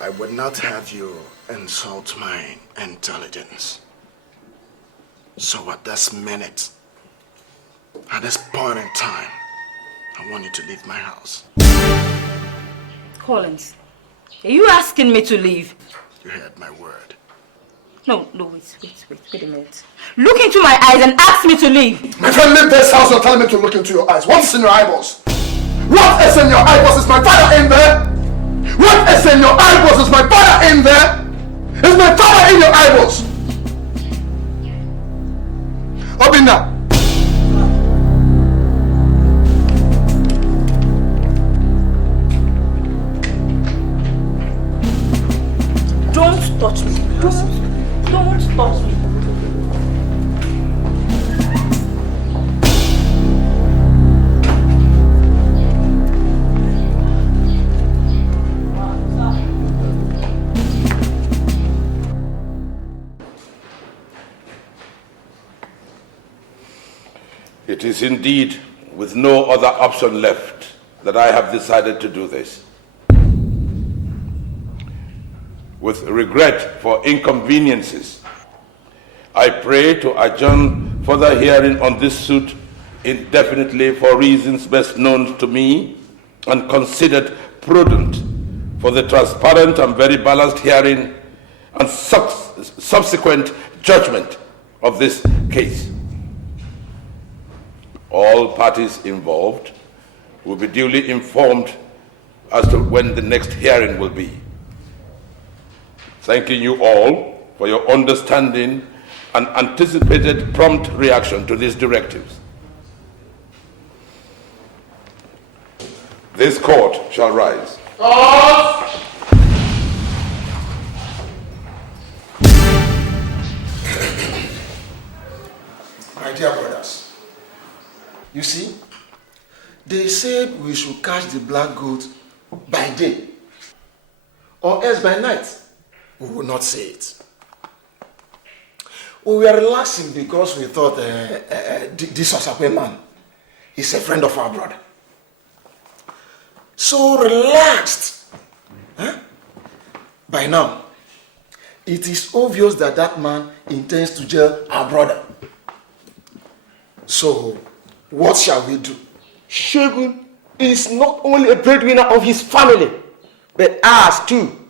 I would not have you insult my intelligence. So at this minute, at this point in time, I want you to leave my house. Collins, are you asking me to leave? You heard my word. No, wait a minute. Look into my eyes and ask me to leave. My friend, leave this house. You're telling me to look into your eyes. What's in your eyeballs? What is in your eyeballs? Is my father in there? What is in your eyeballs? Is my father in there? Is my father in your eyeballs? Obinna. Don't touch me. Don't touch me. It is indeed with no other option left that I have decided to do this. With regret for inconveniences, I pray to adjourn further hearing on this suit indefinitely for reasons best known to me and considered prudent for the transparent and very balanced hearing and subsequent judgment of this case. All parties involved will be duly informed as to when the next hearing will be. Thanking you all for your understanding and anticipated prompt reaction to these directives. This court shall rise. My dear brothers, you see, they said we should catch the black goat by day, or else by night. We will not say it. We were relaxing because we thought this Osakwe man is a friend of our brother. So relaxed. Huh? By now, it is obvious that that man intends to jail our brother. So, what shall we do? Shegun is not only a breadwinner of his family, but ours too.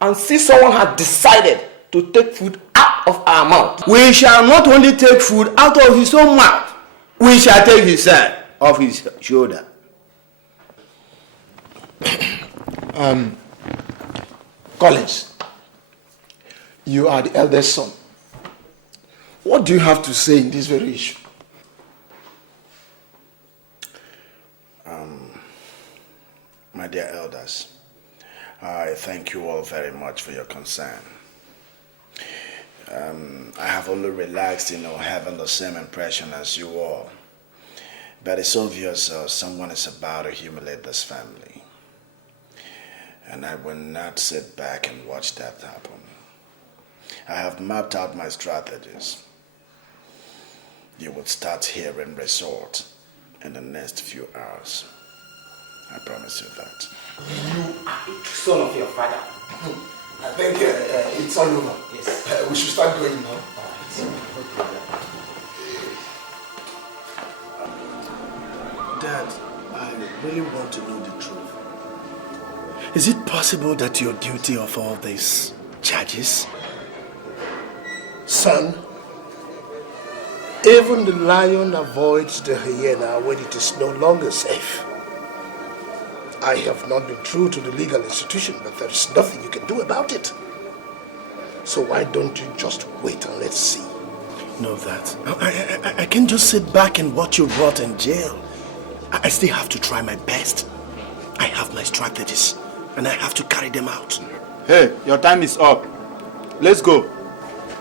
And since someone has decided to take food out of our mouth, we shall not only take food out of his own mouth, we shall take his son off his shoulder. Collins, you are the eldest son. What do you have to say in this very issue? My dear elders, I thank you all very much for your concern. I have only relaxed, having the same impression as you all. But it's obvious someone is about to humiliate this family. And I will not sit back and watch that happen. I have mapped out my strategies. You will start hearing result in the next few hours. I promise you that. You are a son of your father. I think it's all over. Yes. We should start going now. Dad, I really want to know the truth. Is it possible that you're guilty of all these charges? Son, even the lion avoids the hyena when it is no longer safe. I have not been true to the legal institution, but there is nothing you can do about it. So why don't you just wait and let's see? No, that. I can't just sit back and watch you rot in jail. I still have to try my best. I have my strategies, and I have to carry them out. Hey, your time is up. Let's go.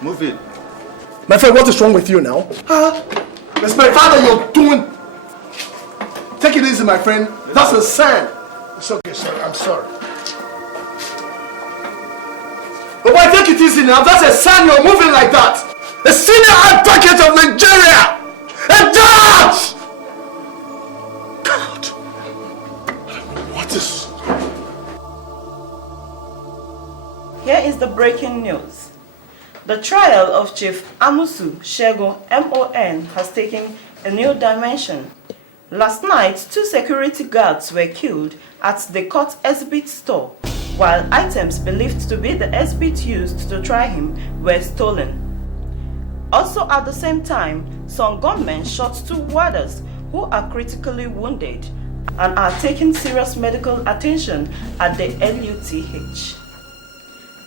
Move it. My friend, what is wrong with you now? That's my father you're doing. Take it easy, my friend. That's a sign. It's okay, sir. I'm sorry. But why take it easy now? That's a sign you're moving like that. A senior advocate of Nigeria! A judge! God! What is... Here is the breaking news. The trial of Chief Amusu Shego MON has taken a new dimension. Last night, 2 security guards were killed at the court exhibit store, while items believed to be the exhibit used to try him were stolen. Also at the same time, some gunmen shot 2 warders who are critically wounded and are taking serious medical attention at the LUTH.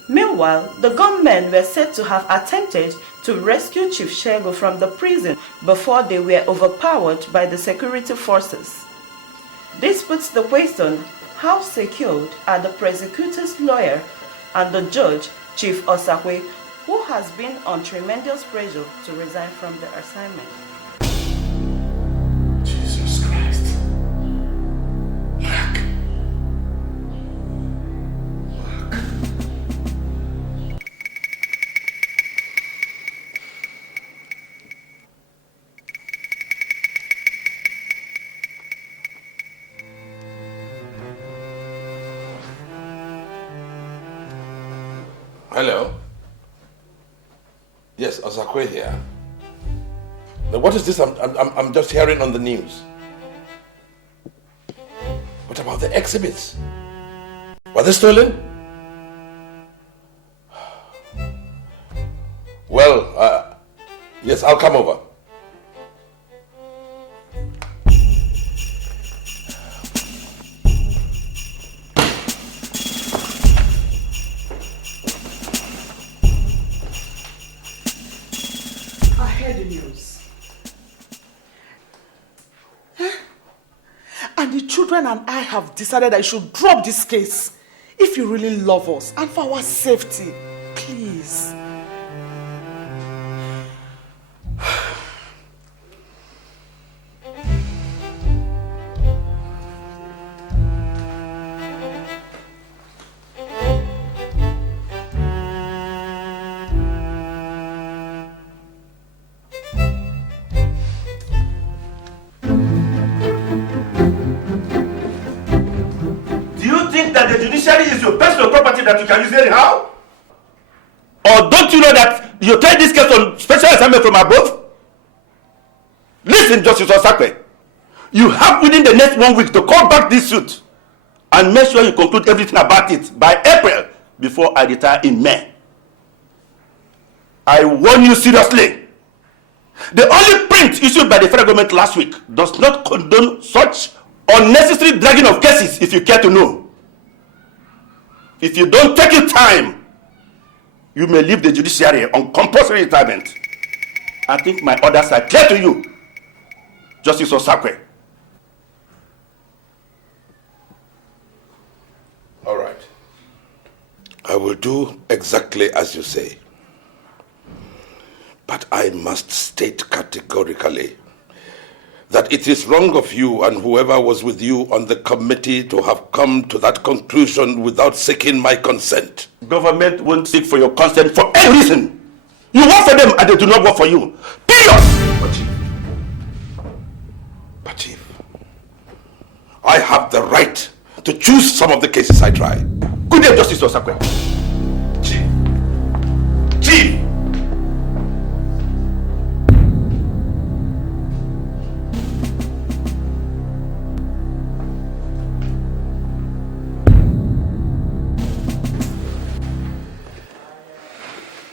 Meanwhile, the gunmen were said to have attempted to rescue Chief Shego from the prison before they were overpowered by the security forces. This puts the question, how secured are the prosecutor's lawyer and the judge, Chief Osakwe, who has been on tremendous pressure to resign from the assignment? Jesus Christ. Mark. Hello? Yes, Osakwe here. Now, what is this I'm just hearing on the news? What about the exhibits? Were they stolen? Well, yes, I'll come over. And the children and I have decided I should drop this case. If you really love us and for our safety, please. The judiciary is your personal property that you can use anyhow? Or don't you know that you take this case on special assignment from above? Listen, Justice Osakwe. You have within the next 1 week to call back this suit and make sure you conclude everything about it by April before I retire in May. I warn you seriously. The only print issued by the federal government last week does not condone such unnecessary dragging of cases, if you care to know. If you don't take your time, you may leave the judiciary on compulsory retirement. I think my orders are clear to you, Justice Osakwe. All right. I will do exactly as you say. But I must state categorically that it is wrong of you and whoever was with you on the committee to have come to that conclusion without seeking my consent. Government won't seek for your consent for any reason. You work for them and they do not work for you. Period! But Chief, I have the right to choose some of the cases I try. Good day, Justice Osakwe. Chief!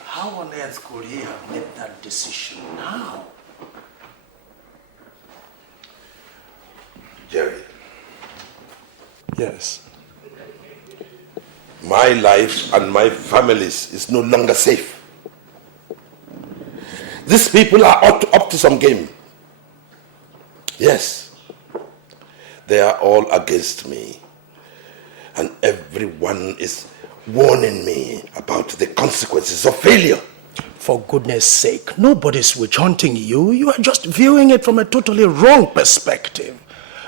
How on earth could he have made that decision now? Jerry. Yes. My life and my family's is no longer safe. These people are up to some game. Yes. They are all against me. And everyone is warning me about the consequences of failure. For goodness sake, nobody's witch hunting you. You are just viewing it from a totally wrong perspective.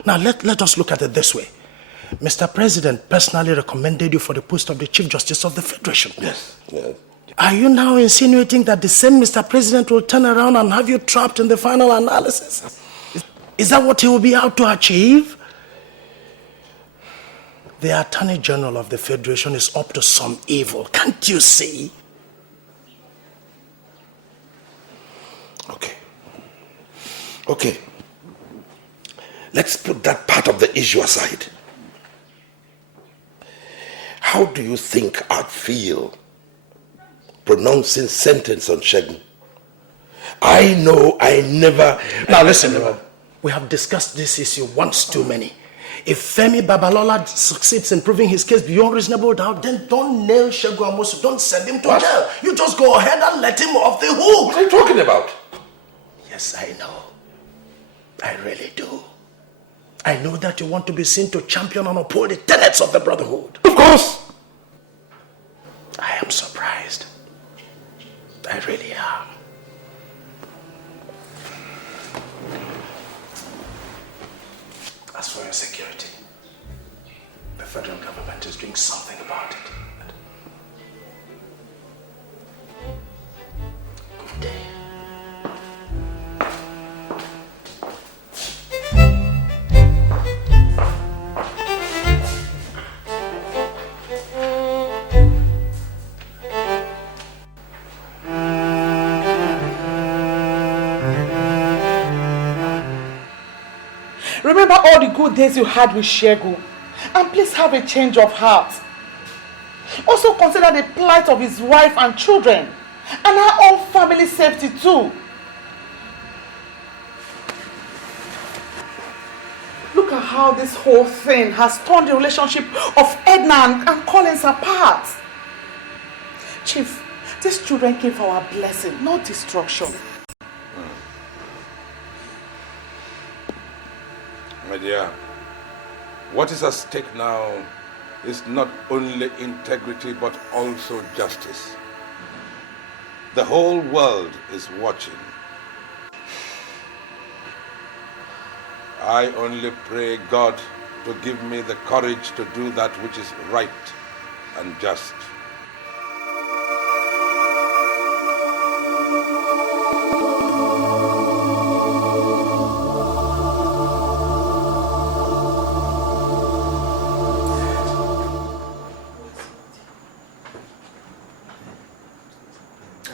Now let us look at it this way. Mr. President personally recommended you for the post of the Chief Justice of the Federation. Yes, yes. Are you now insinuating that the same Mr. President will turn around and have you trapped in the final analysis? Is that what he will be out to achieve? The Attorney General of the Federation is up to some evil. Can't you see? Okay. Let's put that part of the issue aside. How do you think I'd feel pronouncing sentence on Shegun? I know I never... Now listen, we have discussed this issue once too many. If Femi Babalola succeeds in proving his case beyond reasonable doubt, then don't nail Shegun Amosu, don't send him to jail. You just go ahead and let him off the hook. What are you talking about? Yes, I know. I really do. I know that you want to be seen to champion and uphold the tenets of the Brotherhood. Of course. I am surprised. I really am. As for your security, the federal government is doing something about it. Good day. Remember all the good days you had with Shegun, and please have a change of heart. Also consider the plight of his wife and children, and our own family safety too. Look at how this whole thing has torn the relationship of Edna and Collins apart. Chief, these children came for our blessing, not destruction. My dear, what is at stake now is not only integrity but also justice. The whole world is watching. I only pray God to give me the courage to do that which is right and just.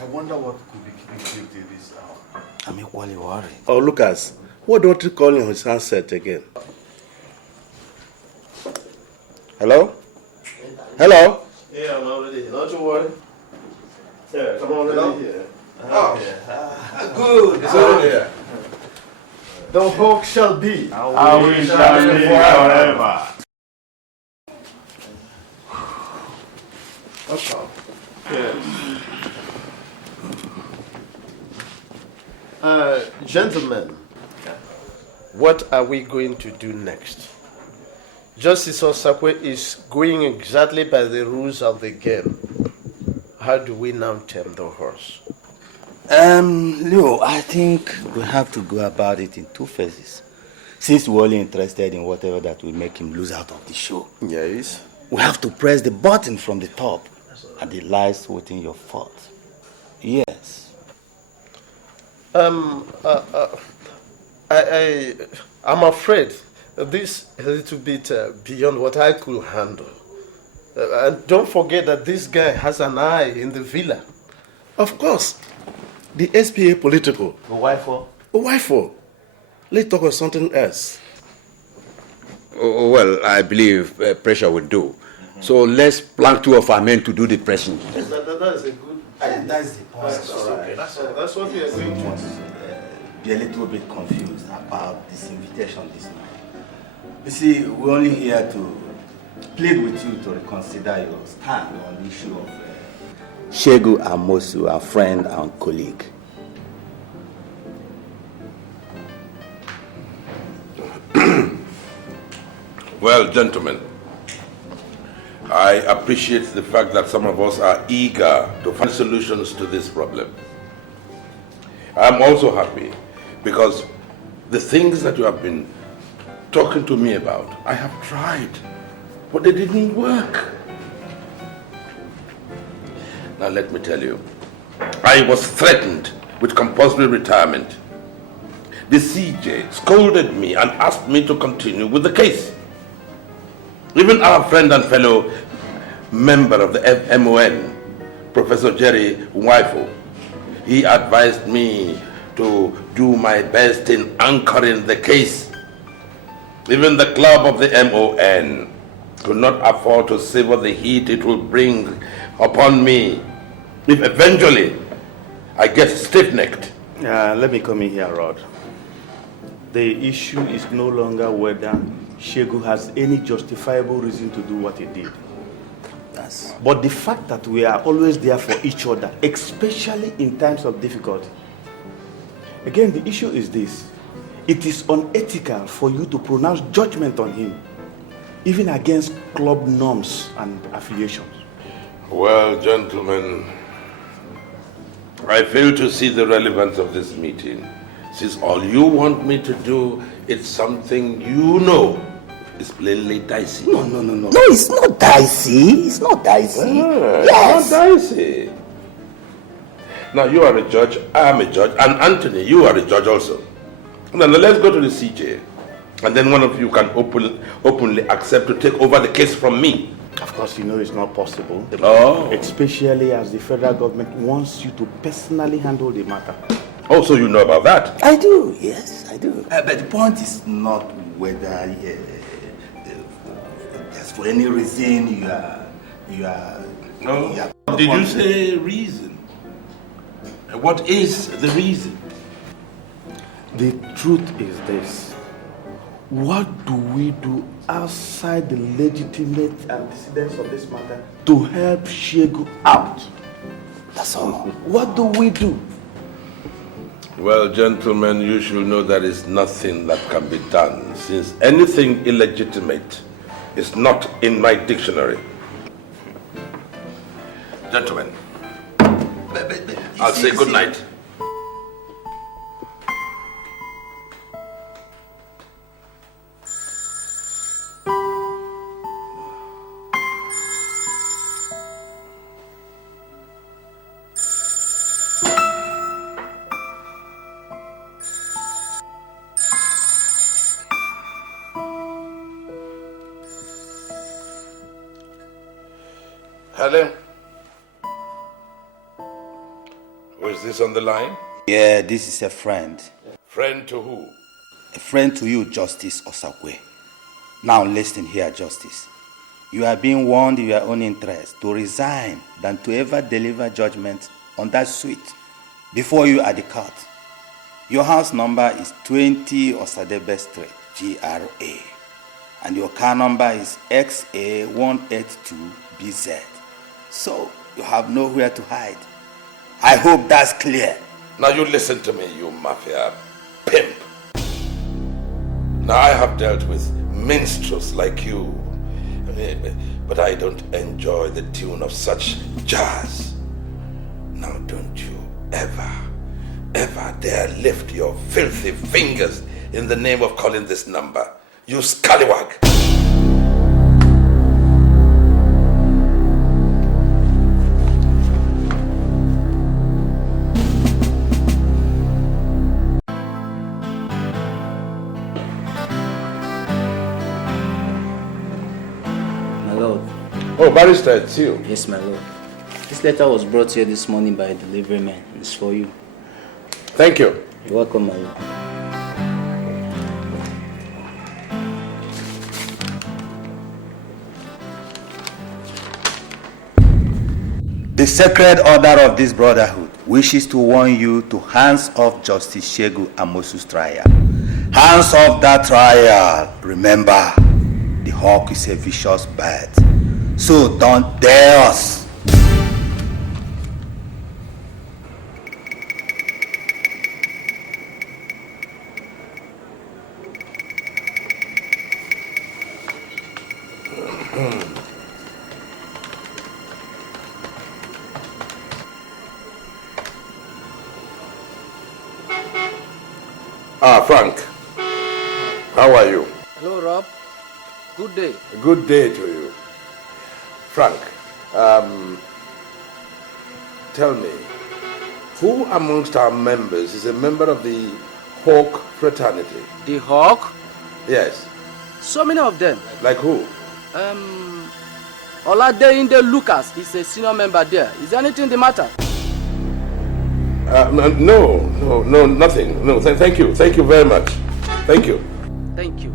I wonder what could be keeping Cliff this hour. I'm equally worried. Oh, Lucas, what don't you call in his handset again? Hello? Hello? Yeah, I'm already here. Don't you worry. Yeah, come on, already here. Good. It's already here. The hawk shall be. And we shall live forever. That's all. Yes. Gentlemen, what are we going to do next? Justice Osakwe is going exactly by the rules of the game. How do we now tame the horse? Leo, I think we have to go about it in two phases. Since we're only interested in whatever that will make him lose out of the show. Yes. We have to press the button from the top, and it lies within your foot. Yes. I'm afraid This is a little bit beyond what I could handle. And don't forget that this guy has an eye in the villa. Of course, the SPA political. Why for? Why for? Let's talk about something else. Oh, well, I believe pressure will do. So let's plank 2 of our men to do the pressing. Yes, that is a good... That's the point. That's all right. That's what we are going to be a little bit confused about this invitation this night. You see, we're only here to plead with you to reconsider your stand on the issue of Shegu Amosu, our friend and colleague. Well, gentlemen, I appreciate the fact that some of us are eager to find solutions to this problem. I'm also happy because the things that you have been talking to me about, I have tried, but they didn't work. Now let me tell you, I was threatened with compulsory retirement. The CJ scolded me and asked me to continue with the case. Even our friend and fellow member of the MON, Professor Jerry Wifo, he advised me to do my best in anchoring the case. Even the club of the MON could not afford to savor the heat it will bring upon me if eventually I get stiff-necked. Let me come in here, Rod. The issue is no longer whether Shegu has any justifiable reason to do what he did. But the fact that we are always there for each other, especially in times of difficulty. Again, the issue is this. It is unethical for you to pronounce judgment on him, even against club norms and affiliations. Well, gentlemen, I fail to see the relevance of this meeting, since all you want me to do is something you know is plainly dicey. No, it's not dicey. It's not dicey. Yes. It's not dicey. Now, you are a judge, I am a judge, and Anthony, you are a judge also. Now, let's go to the CJ, and then one of you can openly accept to take over the case from me. Of course, you know it's not possible. Oh. Especially as the federal government wants you to personally handle the matter. Oh, so you know about that? I do, yes, I do. But the point is not whether there's for any reason you are... No. Did you say reason? What is the reason? The truth is this. What do we do outside the legitimate antecedents of this matter to help Shegu out? That's all. What do we do? Well, gentlemen, you should know there is nothing that can be done, since anything illegitimate is not in my dictionary. Gentlemen, I'll say good night. Hello? Who is this on the line? Yeah, this is a friend. Friend to who? A friend to you, Justus Osakwe. Now listen here, Justice. You are being warned in your own interest to resign than to ever deliver judgment on that suite before you at the court. Your house number is 20 Osadebe Street, GRA. And your car number is XA182BZ. So you have nowhere to hide. I hope that's clear. Now you listen to me, you mafia pimp. Now I have dealt with minstrels like you, but I don't enjoy the tune of such jazz. Now don't you ever dare lift your filthy fingers in the name of calling this number, you scallywag. Oh, Barrister, it's you. Yes, my lord. This letter was brought here this morning by a delivery man. It's for you. Thank you. You're welcome, my lord. The sacred order of this brotherhood wishes to warn you to hands off Justice Segun Amosu's trial. Hands off that trial. Remember, the hawk is a vicious bird, so don't dare us. Frank, how are you? Hello, Rob. Good day. Good day to you. Frank, tell me, who amongst our members is a member of the Hawk fraternity? The Hawk? Yes. So many of them. Like who? Oladeinde Lucas is a senior member there. Is there anything the matter? No, nothing. No, thank you. Thank you very much. Thank you. Thank you.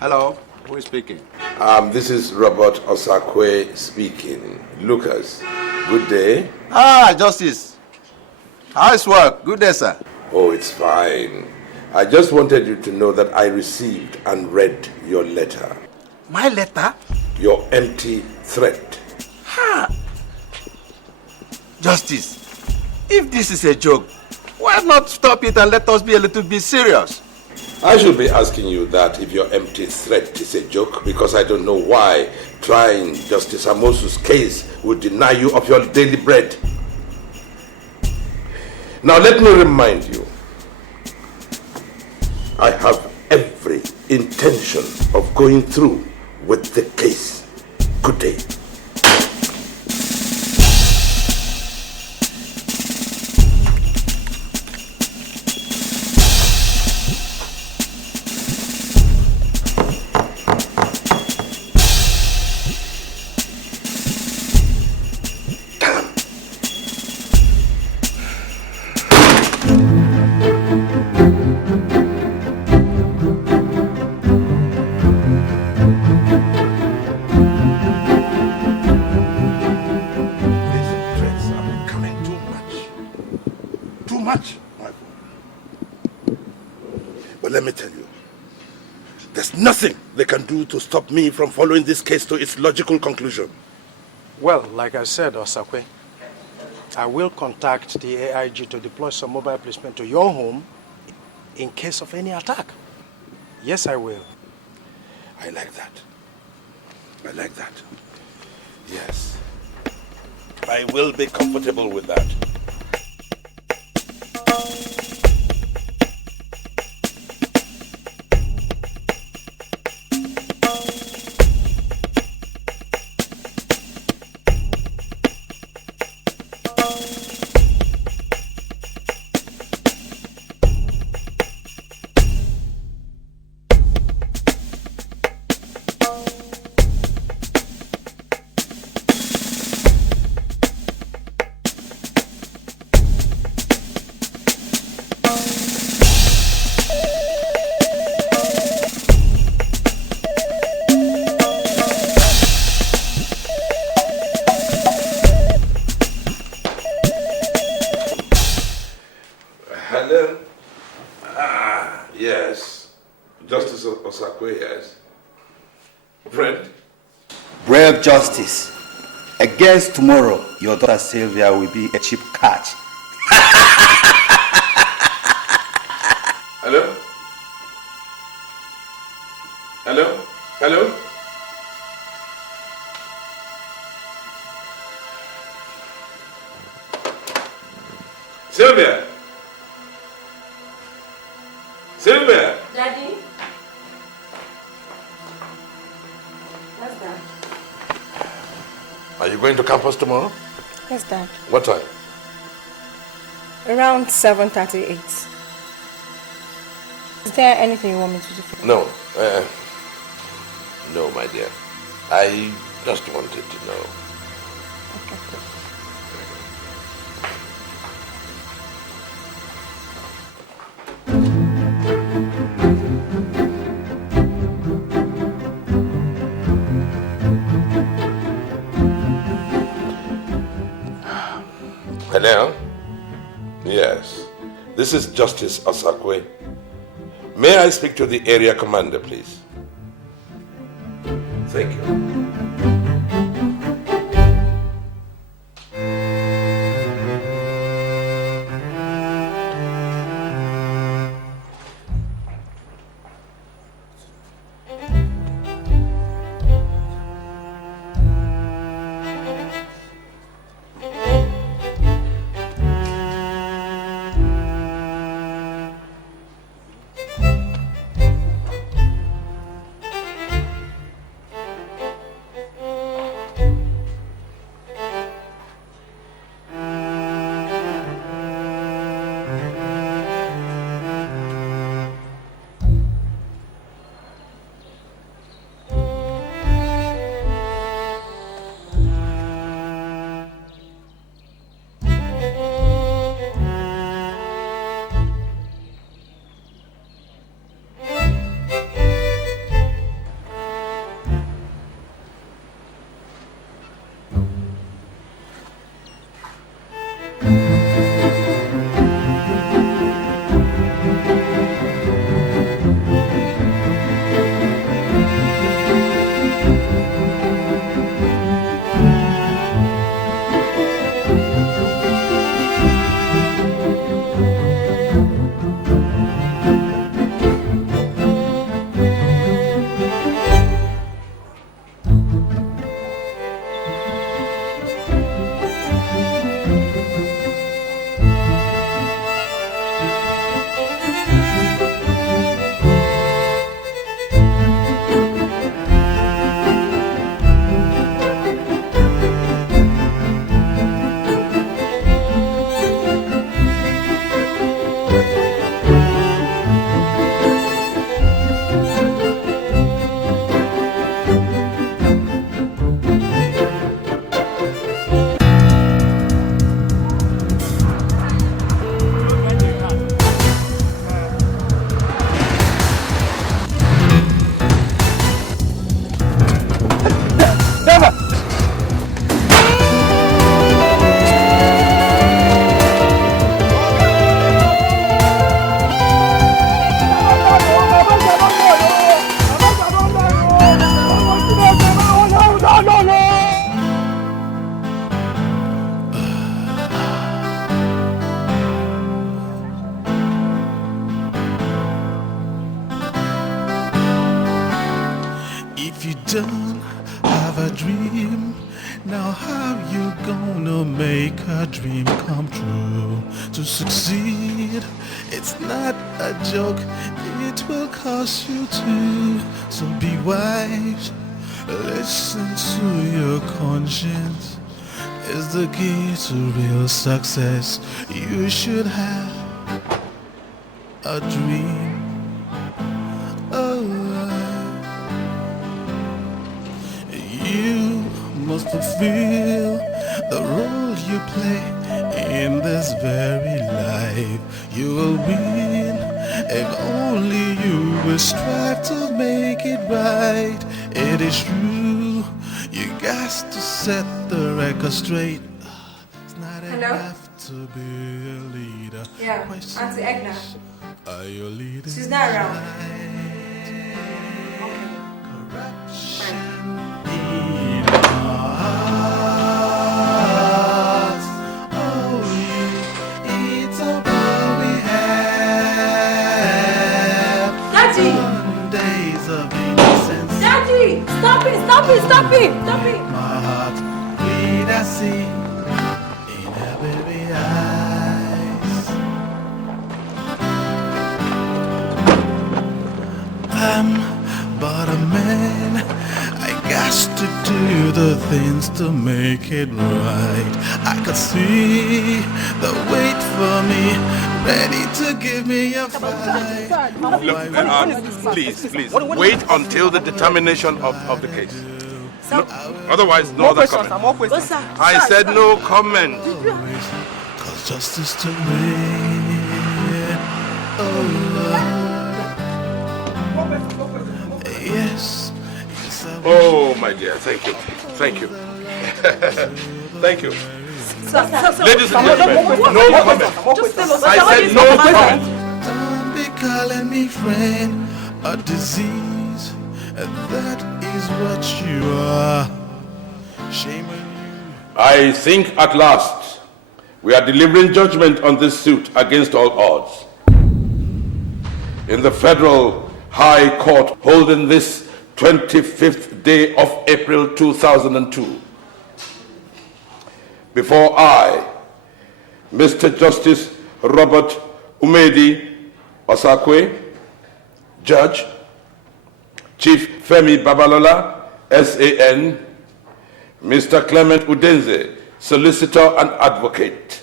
Hello, who is speaking? This is Robert Osakwe speaking. Lucas, good day. Justice. How is work? Good day, sir. Oh, it's fine. I just wanted you to know that I received and read your letter. My letter? Your empty threat. Justice, if this is a joke, why not stop it and let us be a little bit serious? I should be asking you that if your empty threat is a joke, because I don't know why trying Justice Amosu's case would deny you of your daily bread. Now let me remind you, I have every intention of going through with the case. Good day. Nothing they can do to stop me from following this case to its logical conclusion. Well, like I said, Osakwe, I will contact the AIG to deploy some mobile policemen to your home in case of any attack. Yes, I will. I like that. I like that. Yes. I will be comfortable with that. Yes. Justice Osakwe, yes. Friend? Brave Justice. Against tomorrow, your daughter Sylvia will be a cheap catch. Hello? Hello? Hello? Sylvia? Sylvia? Daddy? What's that? Are you going to campus tomorrow? Yes, Dad. What time? Around 7:38. Is there anything you want me to do? No. No, my dear. I just wanted to know. Hello? Yes. This is Justus Osakwe. May I speak to the area commander, please? Thank you. don't have a dream, now how you gonna make a dream come true? To succeed, it's not a joke, it will cost you too. So be wise, listen to your conscience, is the key to real success. You should have a dream. You must fulfill the role you play in this very life. You will win if only you will strive to make it right. It is true, you got to set the record straight. It's not enough to be a leader. Yeah, Auntie Egna. Are you leading? She's not around. Days of innocence. it, stop it, stop it. My heart bleed, I see in her baby eyes. I'm but a man. I got to do the things to make it right. I could see the wait for me, ready to give me a fight. Please, wait until the determination of the case. No, otherwise, no other comment. I said no comment. Cause justice to me, oh Lord. Yes. Oh, my dear, thank you. Thank you. Thank you. Ladies and gentlemen, no comment. I said no comment. Don't be calling me friend, a disease, that is what you are. Shame on you. I think at last we are delivering judgment on this suit against all odds. In the Federal High Court holding this 25th day of April 2002. Before I, Mr. Justice Robert Umedi Osakwe, Judge, Chief Femi Babalola, SAN, Mr. Clement Udenze, Solicitor and Advocate,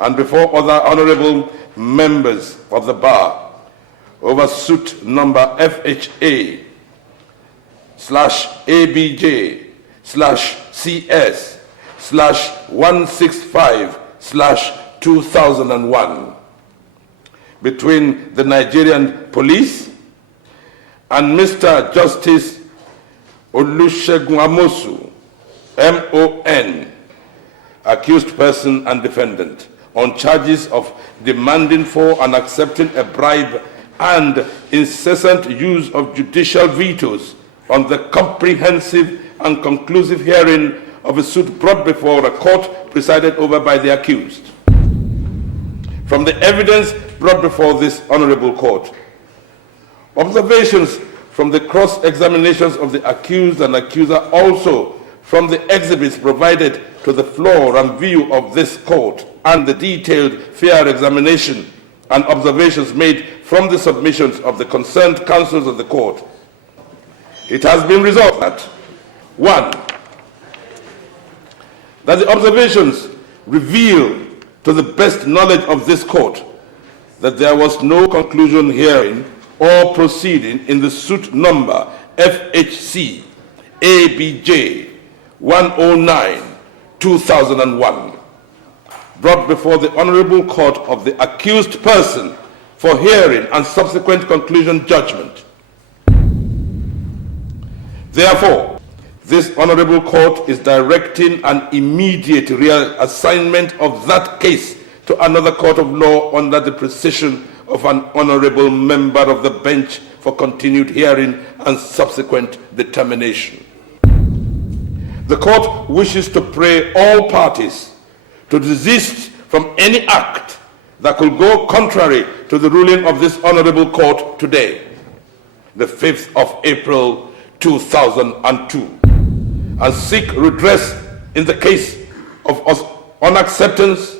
and before other honorable members of the bar, over suit number FHA/ABJ/CS/165/2001 between the Nigerian police and Mr. Justice Olusegun Amosu, MON, accused person and defendant, on charges of demanding for and accepting a bribe and incessant use of judicial vetoes on the comprehensive and conclusive hearing of a suit brought before a court presided over by the accused. From the evidence brought before this honorable court, observations from the cross-examinations of the accused and accuser, also from the exhibits provided to the floor and view of this court, and the detailed fair examination and observations made from the submissions of the concerned counsels of the court, it has been resolved that 1. That the observations reveal to the best knowledge of this court that there was no conclusion hearing or proceeding in the suit number FHC ABJ 109/2001 brought before the Honorable Court of the accused person for hearing and subsequent conclusion judgment. Therefore, this Honorable Court is directing an immediate reassignment of that case to another court of law under the precision of an honorable member of the bench for continued hearing and subsequent determination. The court wishes to pray all parties to desist from any act that could go contrary to the ruling of this honorable court today, the 5th of April 2002, and seek redress in the case of unacceptance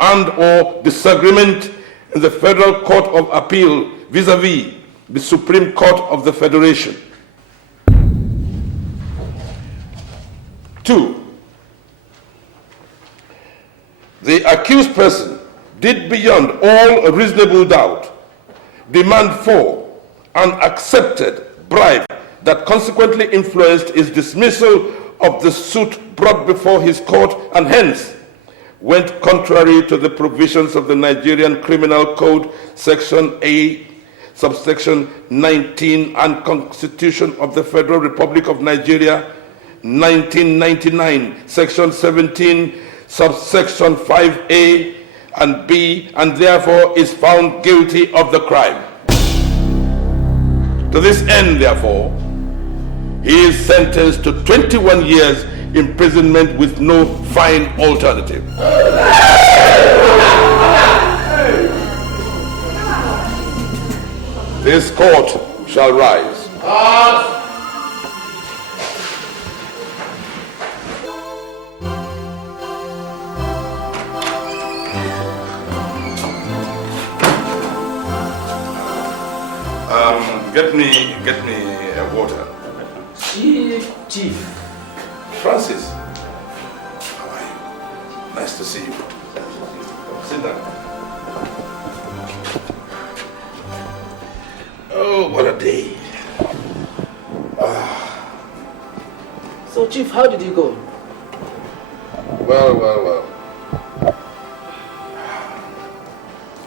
and or disagreement in the Federal Court of Appeal vis-à-vis the Supreme Court of the Federation. 2. The accused person did beyond all reasonable doubt demand for and accepted bribe that consequently influenced his dismissal of the suit brought before his court, and hence went contrary to the provisions of the Nigerian Criminal Code, Section A, subsection 19, and Constitution of the Federal Republic of Nigeria, 1999, Section 17, subsection 5A and B, and therefore is found guilty of the crime. To this end, therefore, he is sentenced to 21 years imprisonment with no fine alternative. This court shall rise. Get me a water. Chief. Francis, how are you? Nice to see you. Sit down. Oh, what a day. So, Chief, how did you go? Well.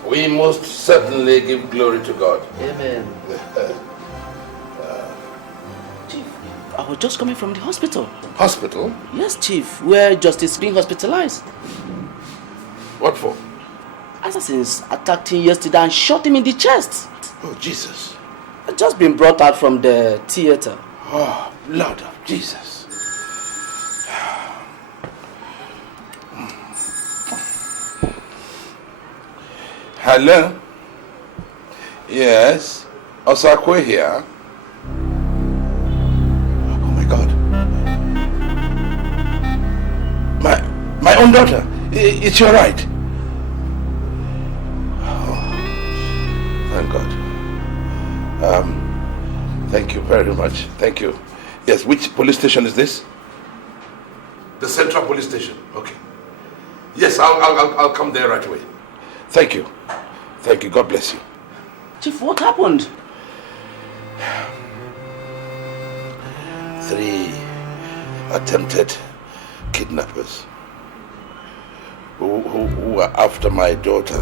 We most certainly give glory to God. Amen. Chief, I was just coming from the hospital. Hospital? Yes, Chief, where Justus is being hospitalized. What for? Assassins attacked him yesterday and shot him in the chest. Oh, Jesus. I've just been brought out from the theater. Oh, Lord of Jesus. Hello? Yes? Osakwe here? Oh my God. My own daughter. It's all right. Oh, thank God. Thank you very much. Thank you. Yes, which police station is this? The Central Police Station. Okay. Yes, I'll come there right away. Thank you. Thank you. God bless you. Chief, what happened? 3 attempted kidnappers who were after my daughter,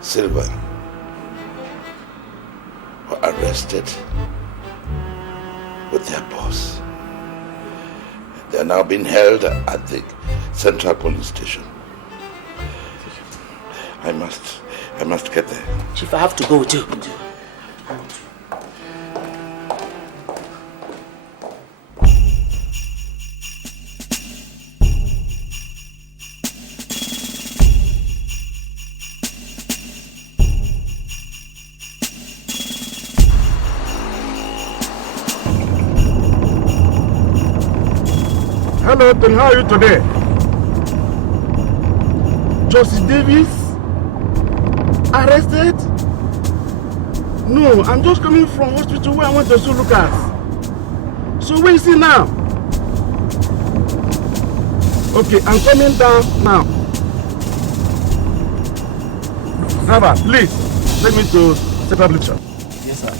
Silva, were arrested with their boss. They are now being held at the Central Police Station. I must get there. Chief, I have to go with you. Hello, Tony, how are you today? Justice Davis? Arrested? No, I'm just coming from hospital where I went to see Lucas. So where is he now? Okay, I'm coming down now. Hava, please, take me to Central Bleacher. Yes, sir.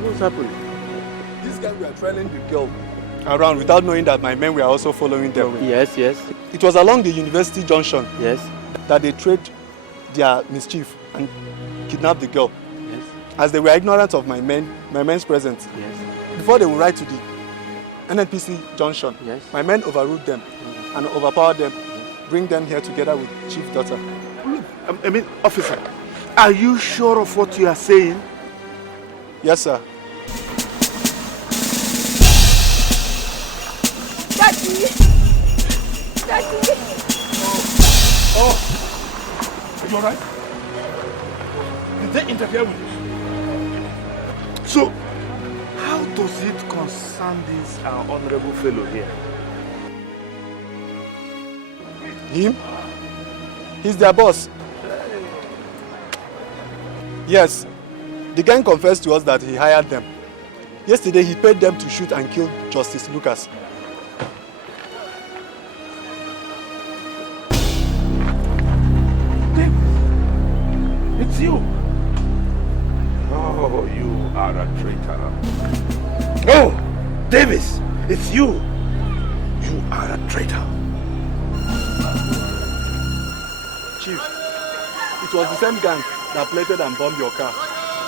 What's happened? This guy, we are trailing the girl around without knowing that my men were also following them. Yes. It was along the university junction. Yes. That they trained their mischief and kidnapped the girl. Yes. As they were ignorant of my men's presence. Yes. Before they would ride to the NNPC junction, yes, my men overruled them and overpowered them, bring them here together with Chief Daughter. I mean, officer, are you sure of what you are saying? Yes, sir. Daddy! Oh! Are you alright? Did they interfere with you? So, how does it concern this honorable fellow here? Him? He's their boss. Yes. The gang confessed to us that he hired them. Yesterday, he paid them to shoot and kill Justice Lucas. It's you. Oh, you are a traitor. Oh, Davis, it's you. You are a traitor. Chief, it was the same gang that plated and bombed your car.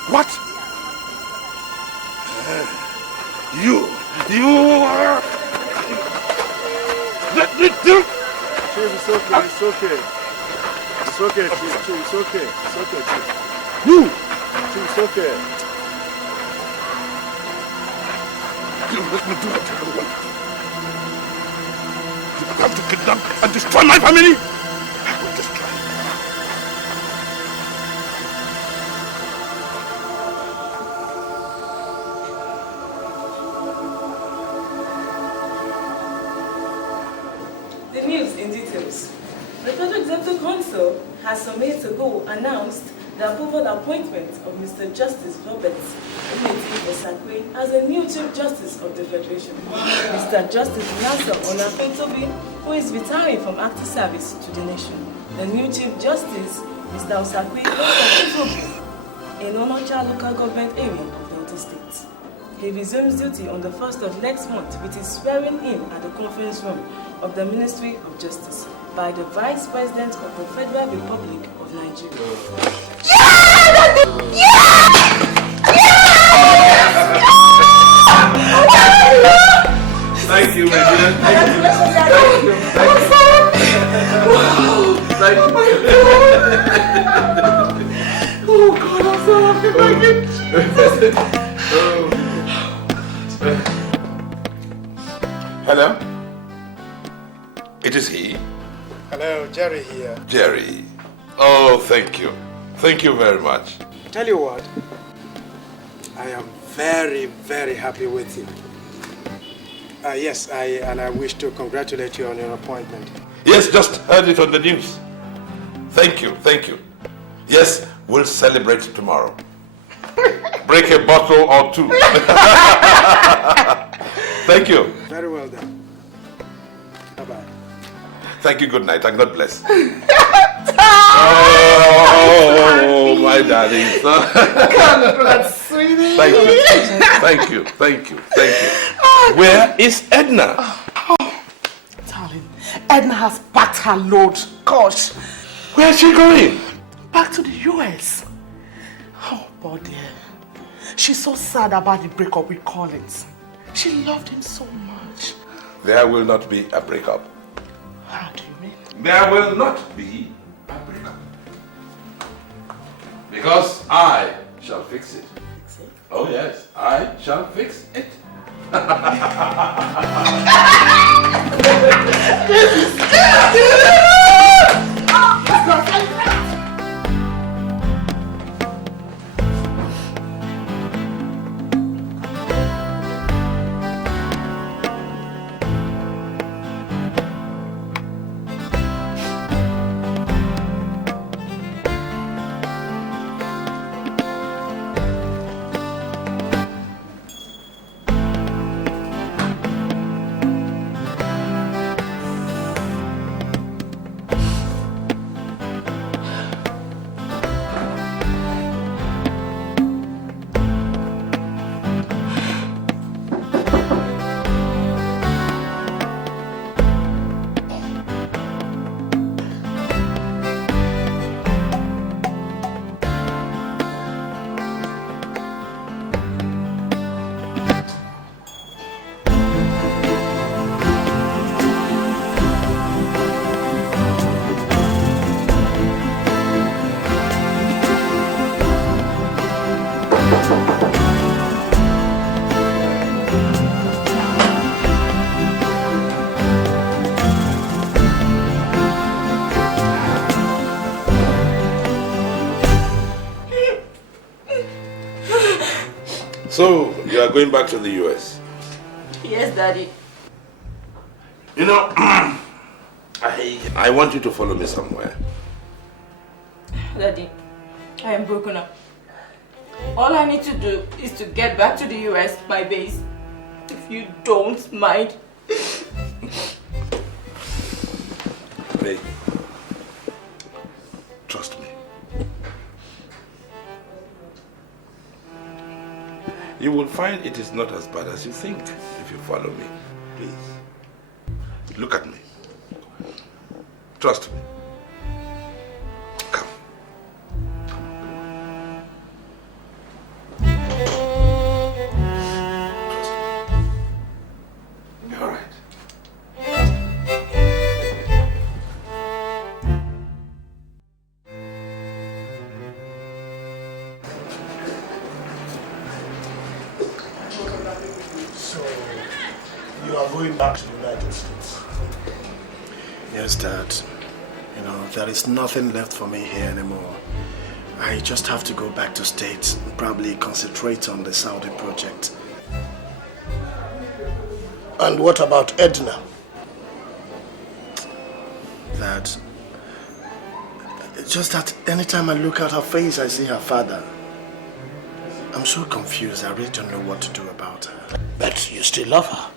What? You are... Chief, it's okay, it's okay. It's okay, Chief, it's okay, Chief. You! It's okay. You let me do what I want. You have to kidnap and destroy my family. I will destroy you. The news in details. The Federal Executive Council has some minutes ago announced the approval appointment of Mr. Justice Robert Osakwe as a new Chief Justice of the Federation. Mr. Justice Nasser Onafetobi, who is retiring from active service to the nation. The new Chief Justice, Mr. Osakwe, in Onocha local government area of Delta State. He resumes duty on the 1st of next month with his swearing in at the conference room of the Ministry of Justice by the Vice President of the Federal Republic of Nigeria. Thank you, my dear. Thank you. Thank you. Oh God, I'm so happy, my God. Hello? It is he. Hello, Jerry here. Jerry. Oh, thank you. Thank you very much. Tell you what, I am very, very happy with you. Yes, I wish to congratulate you on your appointment. Yes, just heard it on the news. Thank you, thank you. Yes, we'll celebrate tomorrow. Break a bottle or two. Thank you. Very well done. Bye-bye. Thank you, good night, and God bless. Oh, my darling. Congrats, sweetie. Thank you, thank you, thank you, thank you. Where is Edna? Oh, darling, Edna has packed her load. Gosh. Where is she going? Back to the US. Oh, poor dear. She's so sad about the breakup with Collins. She loved him so much. There will not be a breakup. How do you mean? There will not be a breakup. Because I shall fix it. Fix it? Oh yes, I shall fix it. So, you are going back to the US? Yes, Daddy. You know, I want you to follow me somewhere. Daddy, I am broken up. All I need to do is to get back to the US, my base. If you don't mind. Hey, trust me. You will find it is not as bad as you think if you follow me. Please. Look at me. Trust me. Come. You're all right. are going back to the United States. Yes, Dad. You know, there is nothing left for me here anymore. I just have to go back to States and probably concentrate on the Saudi project. And what about Edna? Dad, it's just that anytime I look at her face, I see her father. I'm so confused, I really don't know what to do about her. But you still love her?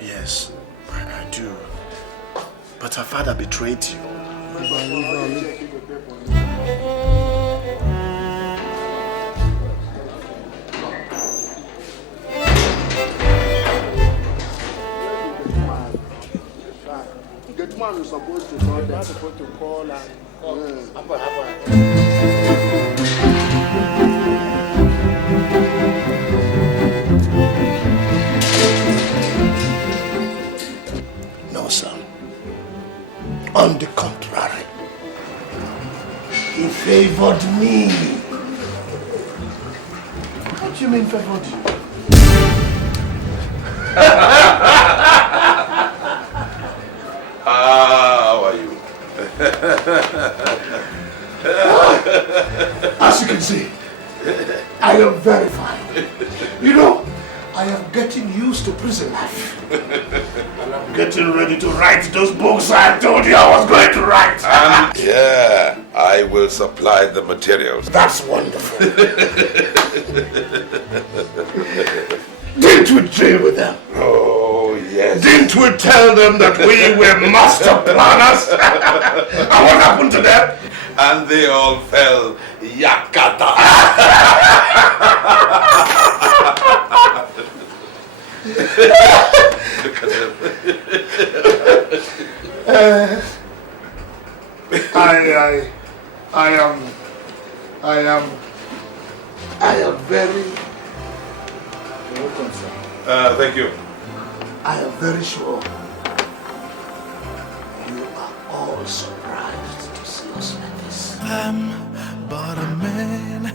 Yes, I do. But her father betrayed you. Get man is supposed to call them. Supposed to call and no, son. On the contrary, he favored me. What do you mean favored you? How are you? As you can see, I am very fine. You know, I am getting used to prison life. And I'm getting ready to write those books I told you I was going to write. And yeah, I will supply the materials. That's wonderful. Didn't we deal with them? Oh, yes. Didn't we tell them that we were master planners? And what happened to them? And they all fell yakata. Look at them. I am very... Thank you. I am very sure you are all surprised to see us like this. I'm but a man.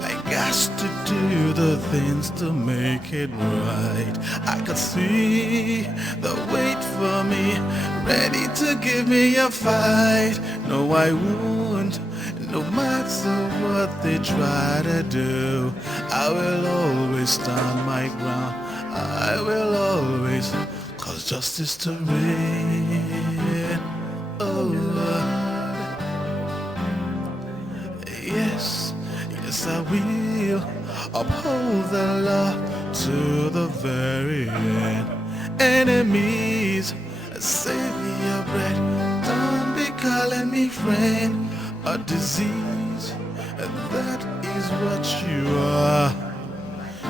I got to do the things to make it right. I could see the wait for me, ready to give me a fight. No, I won't. No matter what they try to do, I will always stand my ground. I will always cause justice to reign. Oh Lord, yes, yes I will uphold the law to the very end. Enemies, save me your bread. Don't be calling me friend. A disease, and that is what you are.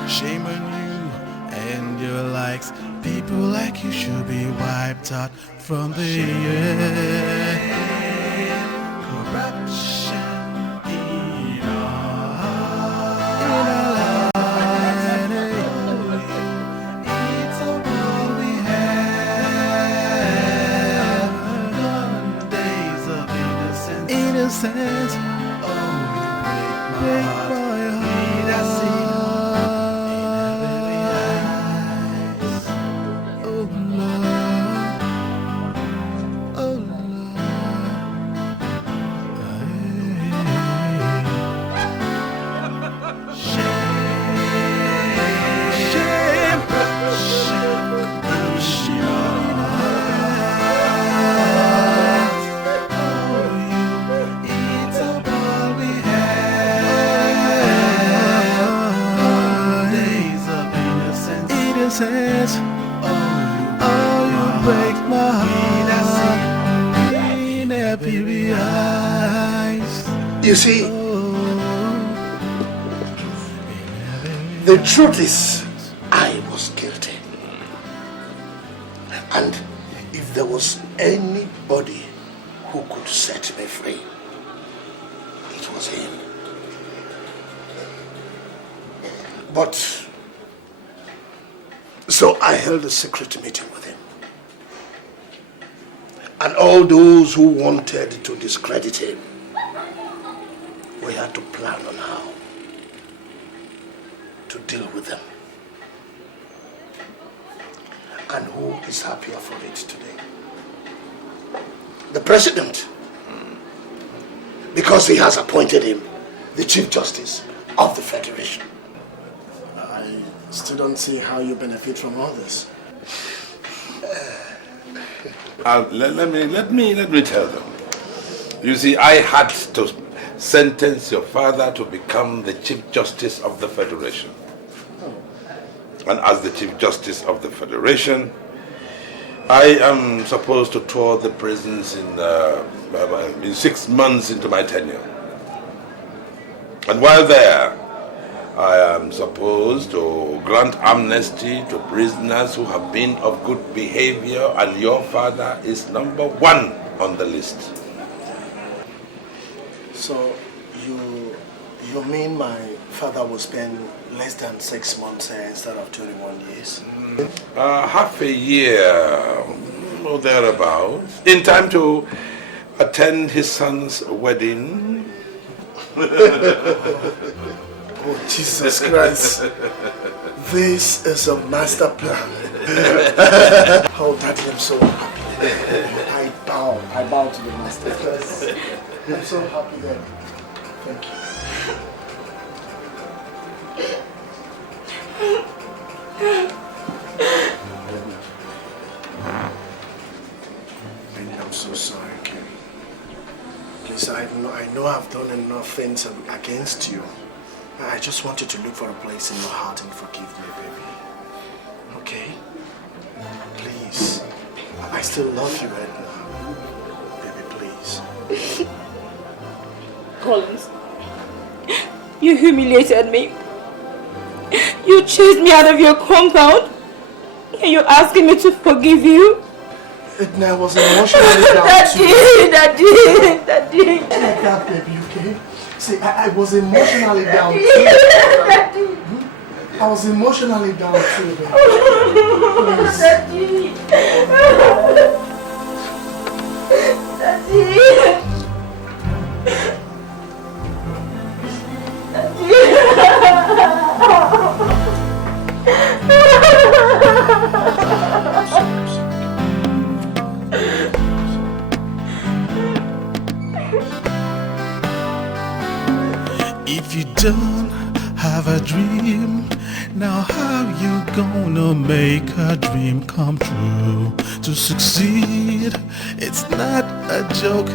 Shame on you and your likes. People like you should be wiped out from the earth. Corruption in our land. It's all we have. Gone days of innocence. Innocence. Oh, you break my heart. Need I see in her very eyes. Oh Lord, oh Lord. Innocence, oh, you break my heart in every eyes. You see, the truth is, I was guilty. And if there was anybody who could set me free, it was him. But so I held a secret meeting with him. And all those who wanted to discredit him, we had to plan on how to deal with them. And who is happier for it today? The president. Because he has appointed him the Chief Justice of the Federation. I still don't see how you benefit from all this. Let me tell them. You see, I had to sentence your father to become the Chief Justice of the Federation. And as the Chief Justice of the Federation, I am supposed to tour the prisons in 6 months into my tenure. And while there, I am supposed to grant amnesty to prisoners who have been of good behavior, and your father is #1 on the list. So, you mean my father will spend less than 6 months here instead of 21 years? Half a year, or thereabouts, in time to attend his son's wedding. Oh, Jesus Christ. This is a master plan. Oh, Daddy, I'm so happy. I bow to the master. I'm so happy, Daddy. Thank you. I'm so sorry, Kenny. Please, I know I've done enough things against you. I just want you to look for a place in your heart and forgive me, baby. Okay? Please. I still love you, Edna. Baby, please. Collins, you humiliated me. You chased me out of your compound. And you're asking me to forgive you? Edna, I was emotionally down Daddy. Take that, baby, okay? See, I was emotionally down too. Daddy. I was emotionally down too, baby. Please. Daddy. If you don't have a dream, now how you gonna make a dream come true? To succeed, it's not a joke,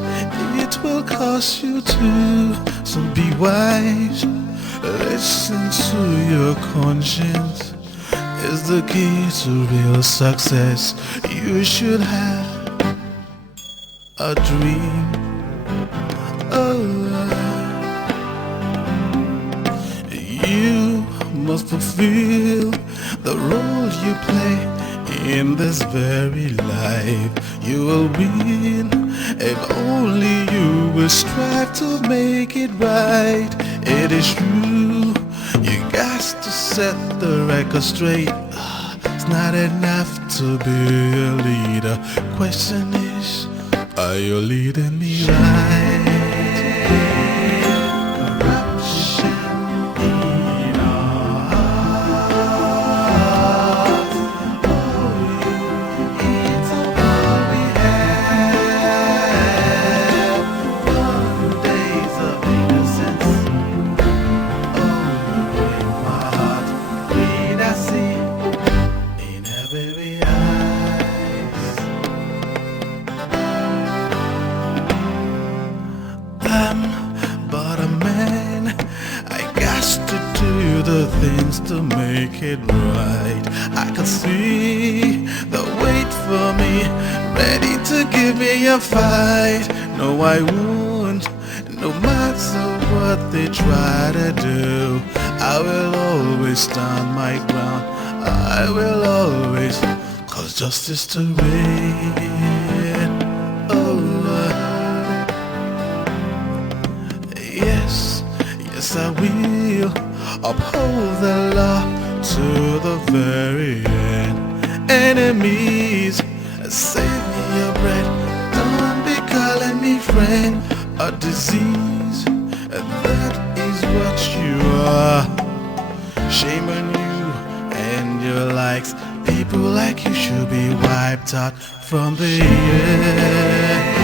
it will cost you too. So be wise, listen to your conscience. It's the key to real success. You should have a dream. You must fulfill the role you play in this very life. You will win if only you will strive to make it right. It is true, you got to set the record straight. It's not enough to be a leader. Question is, are you leading me right? To make it right, I can see the wait for me, ready to give me a fight. No, I won't, no matter what they try to do. I will always stand my ground. I will always cause justice to reign. Oh Lord, yes, yes I will uphold the law to the very end. Enemies, save me your bread. Don't be calling me friend. A disease, that is what you are. Shame on you and your likes. Be People like you should be wiped out from the earth.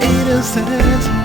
Innocent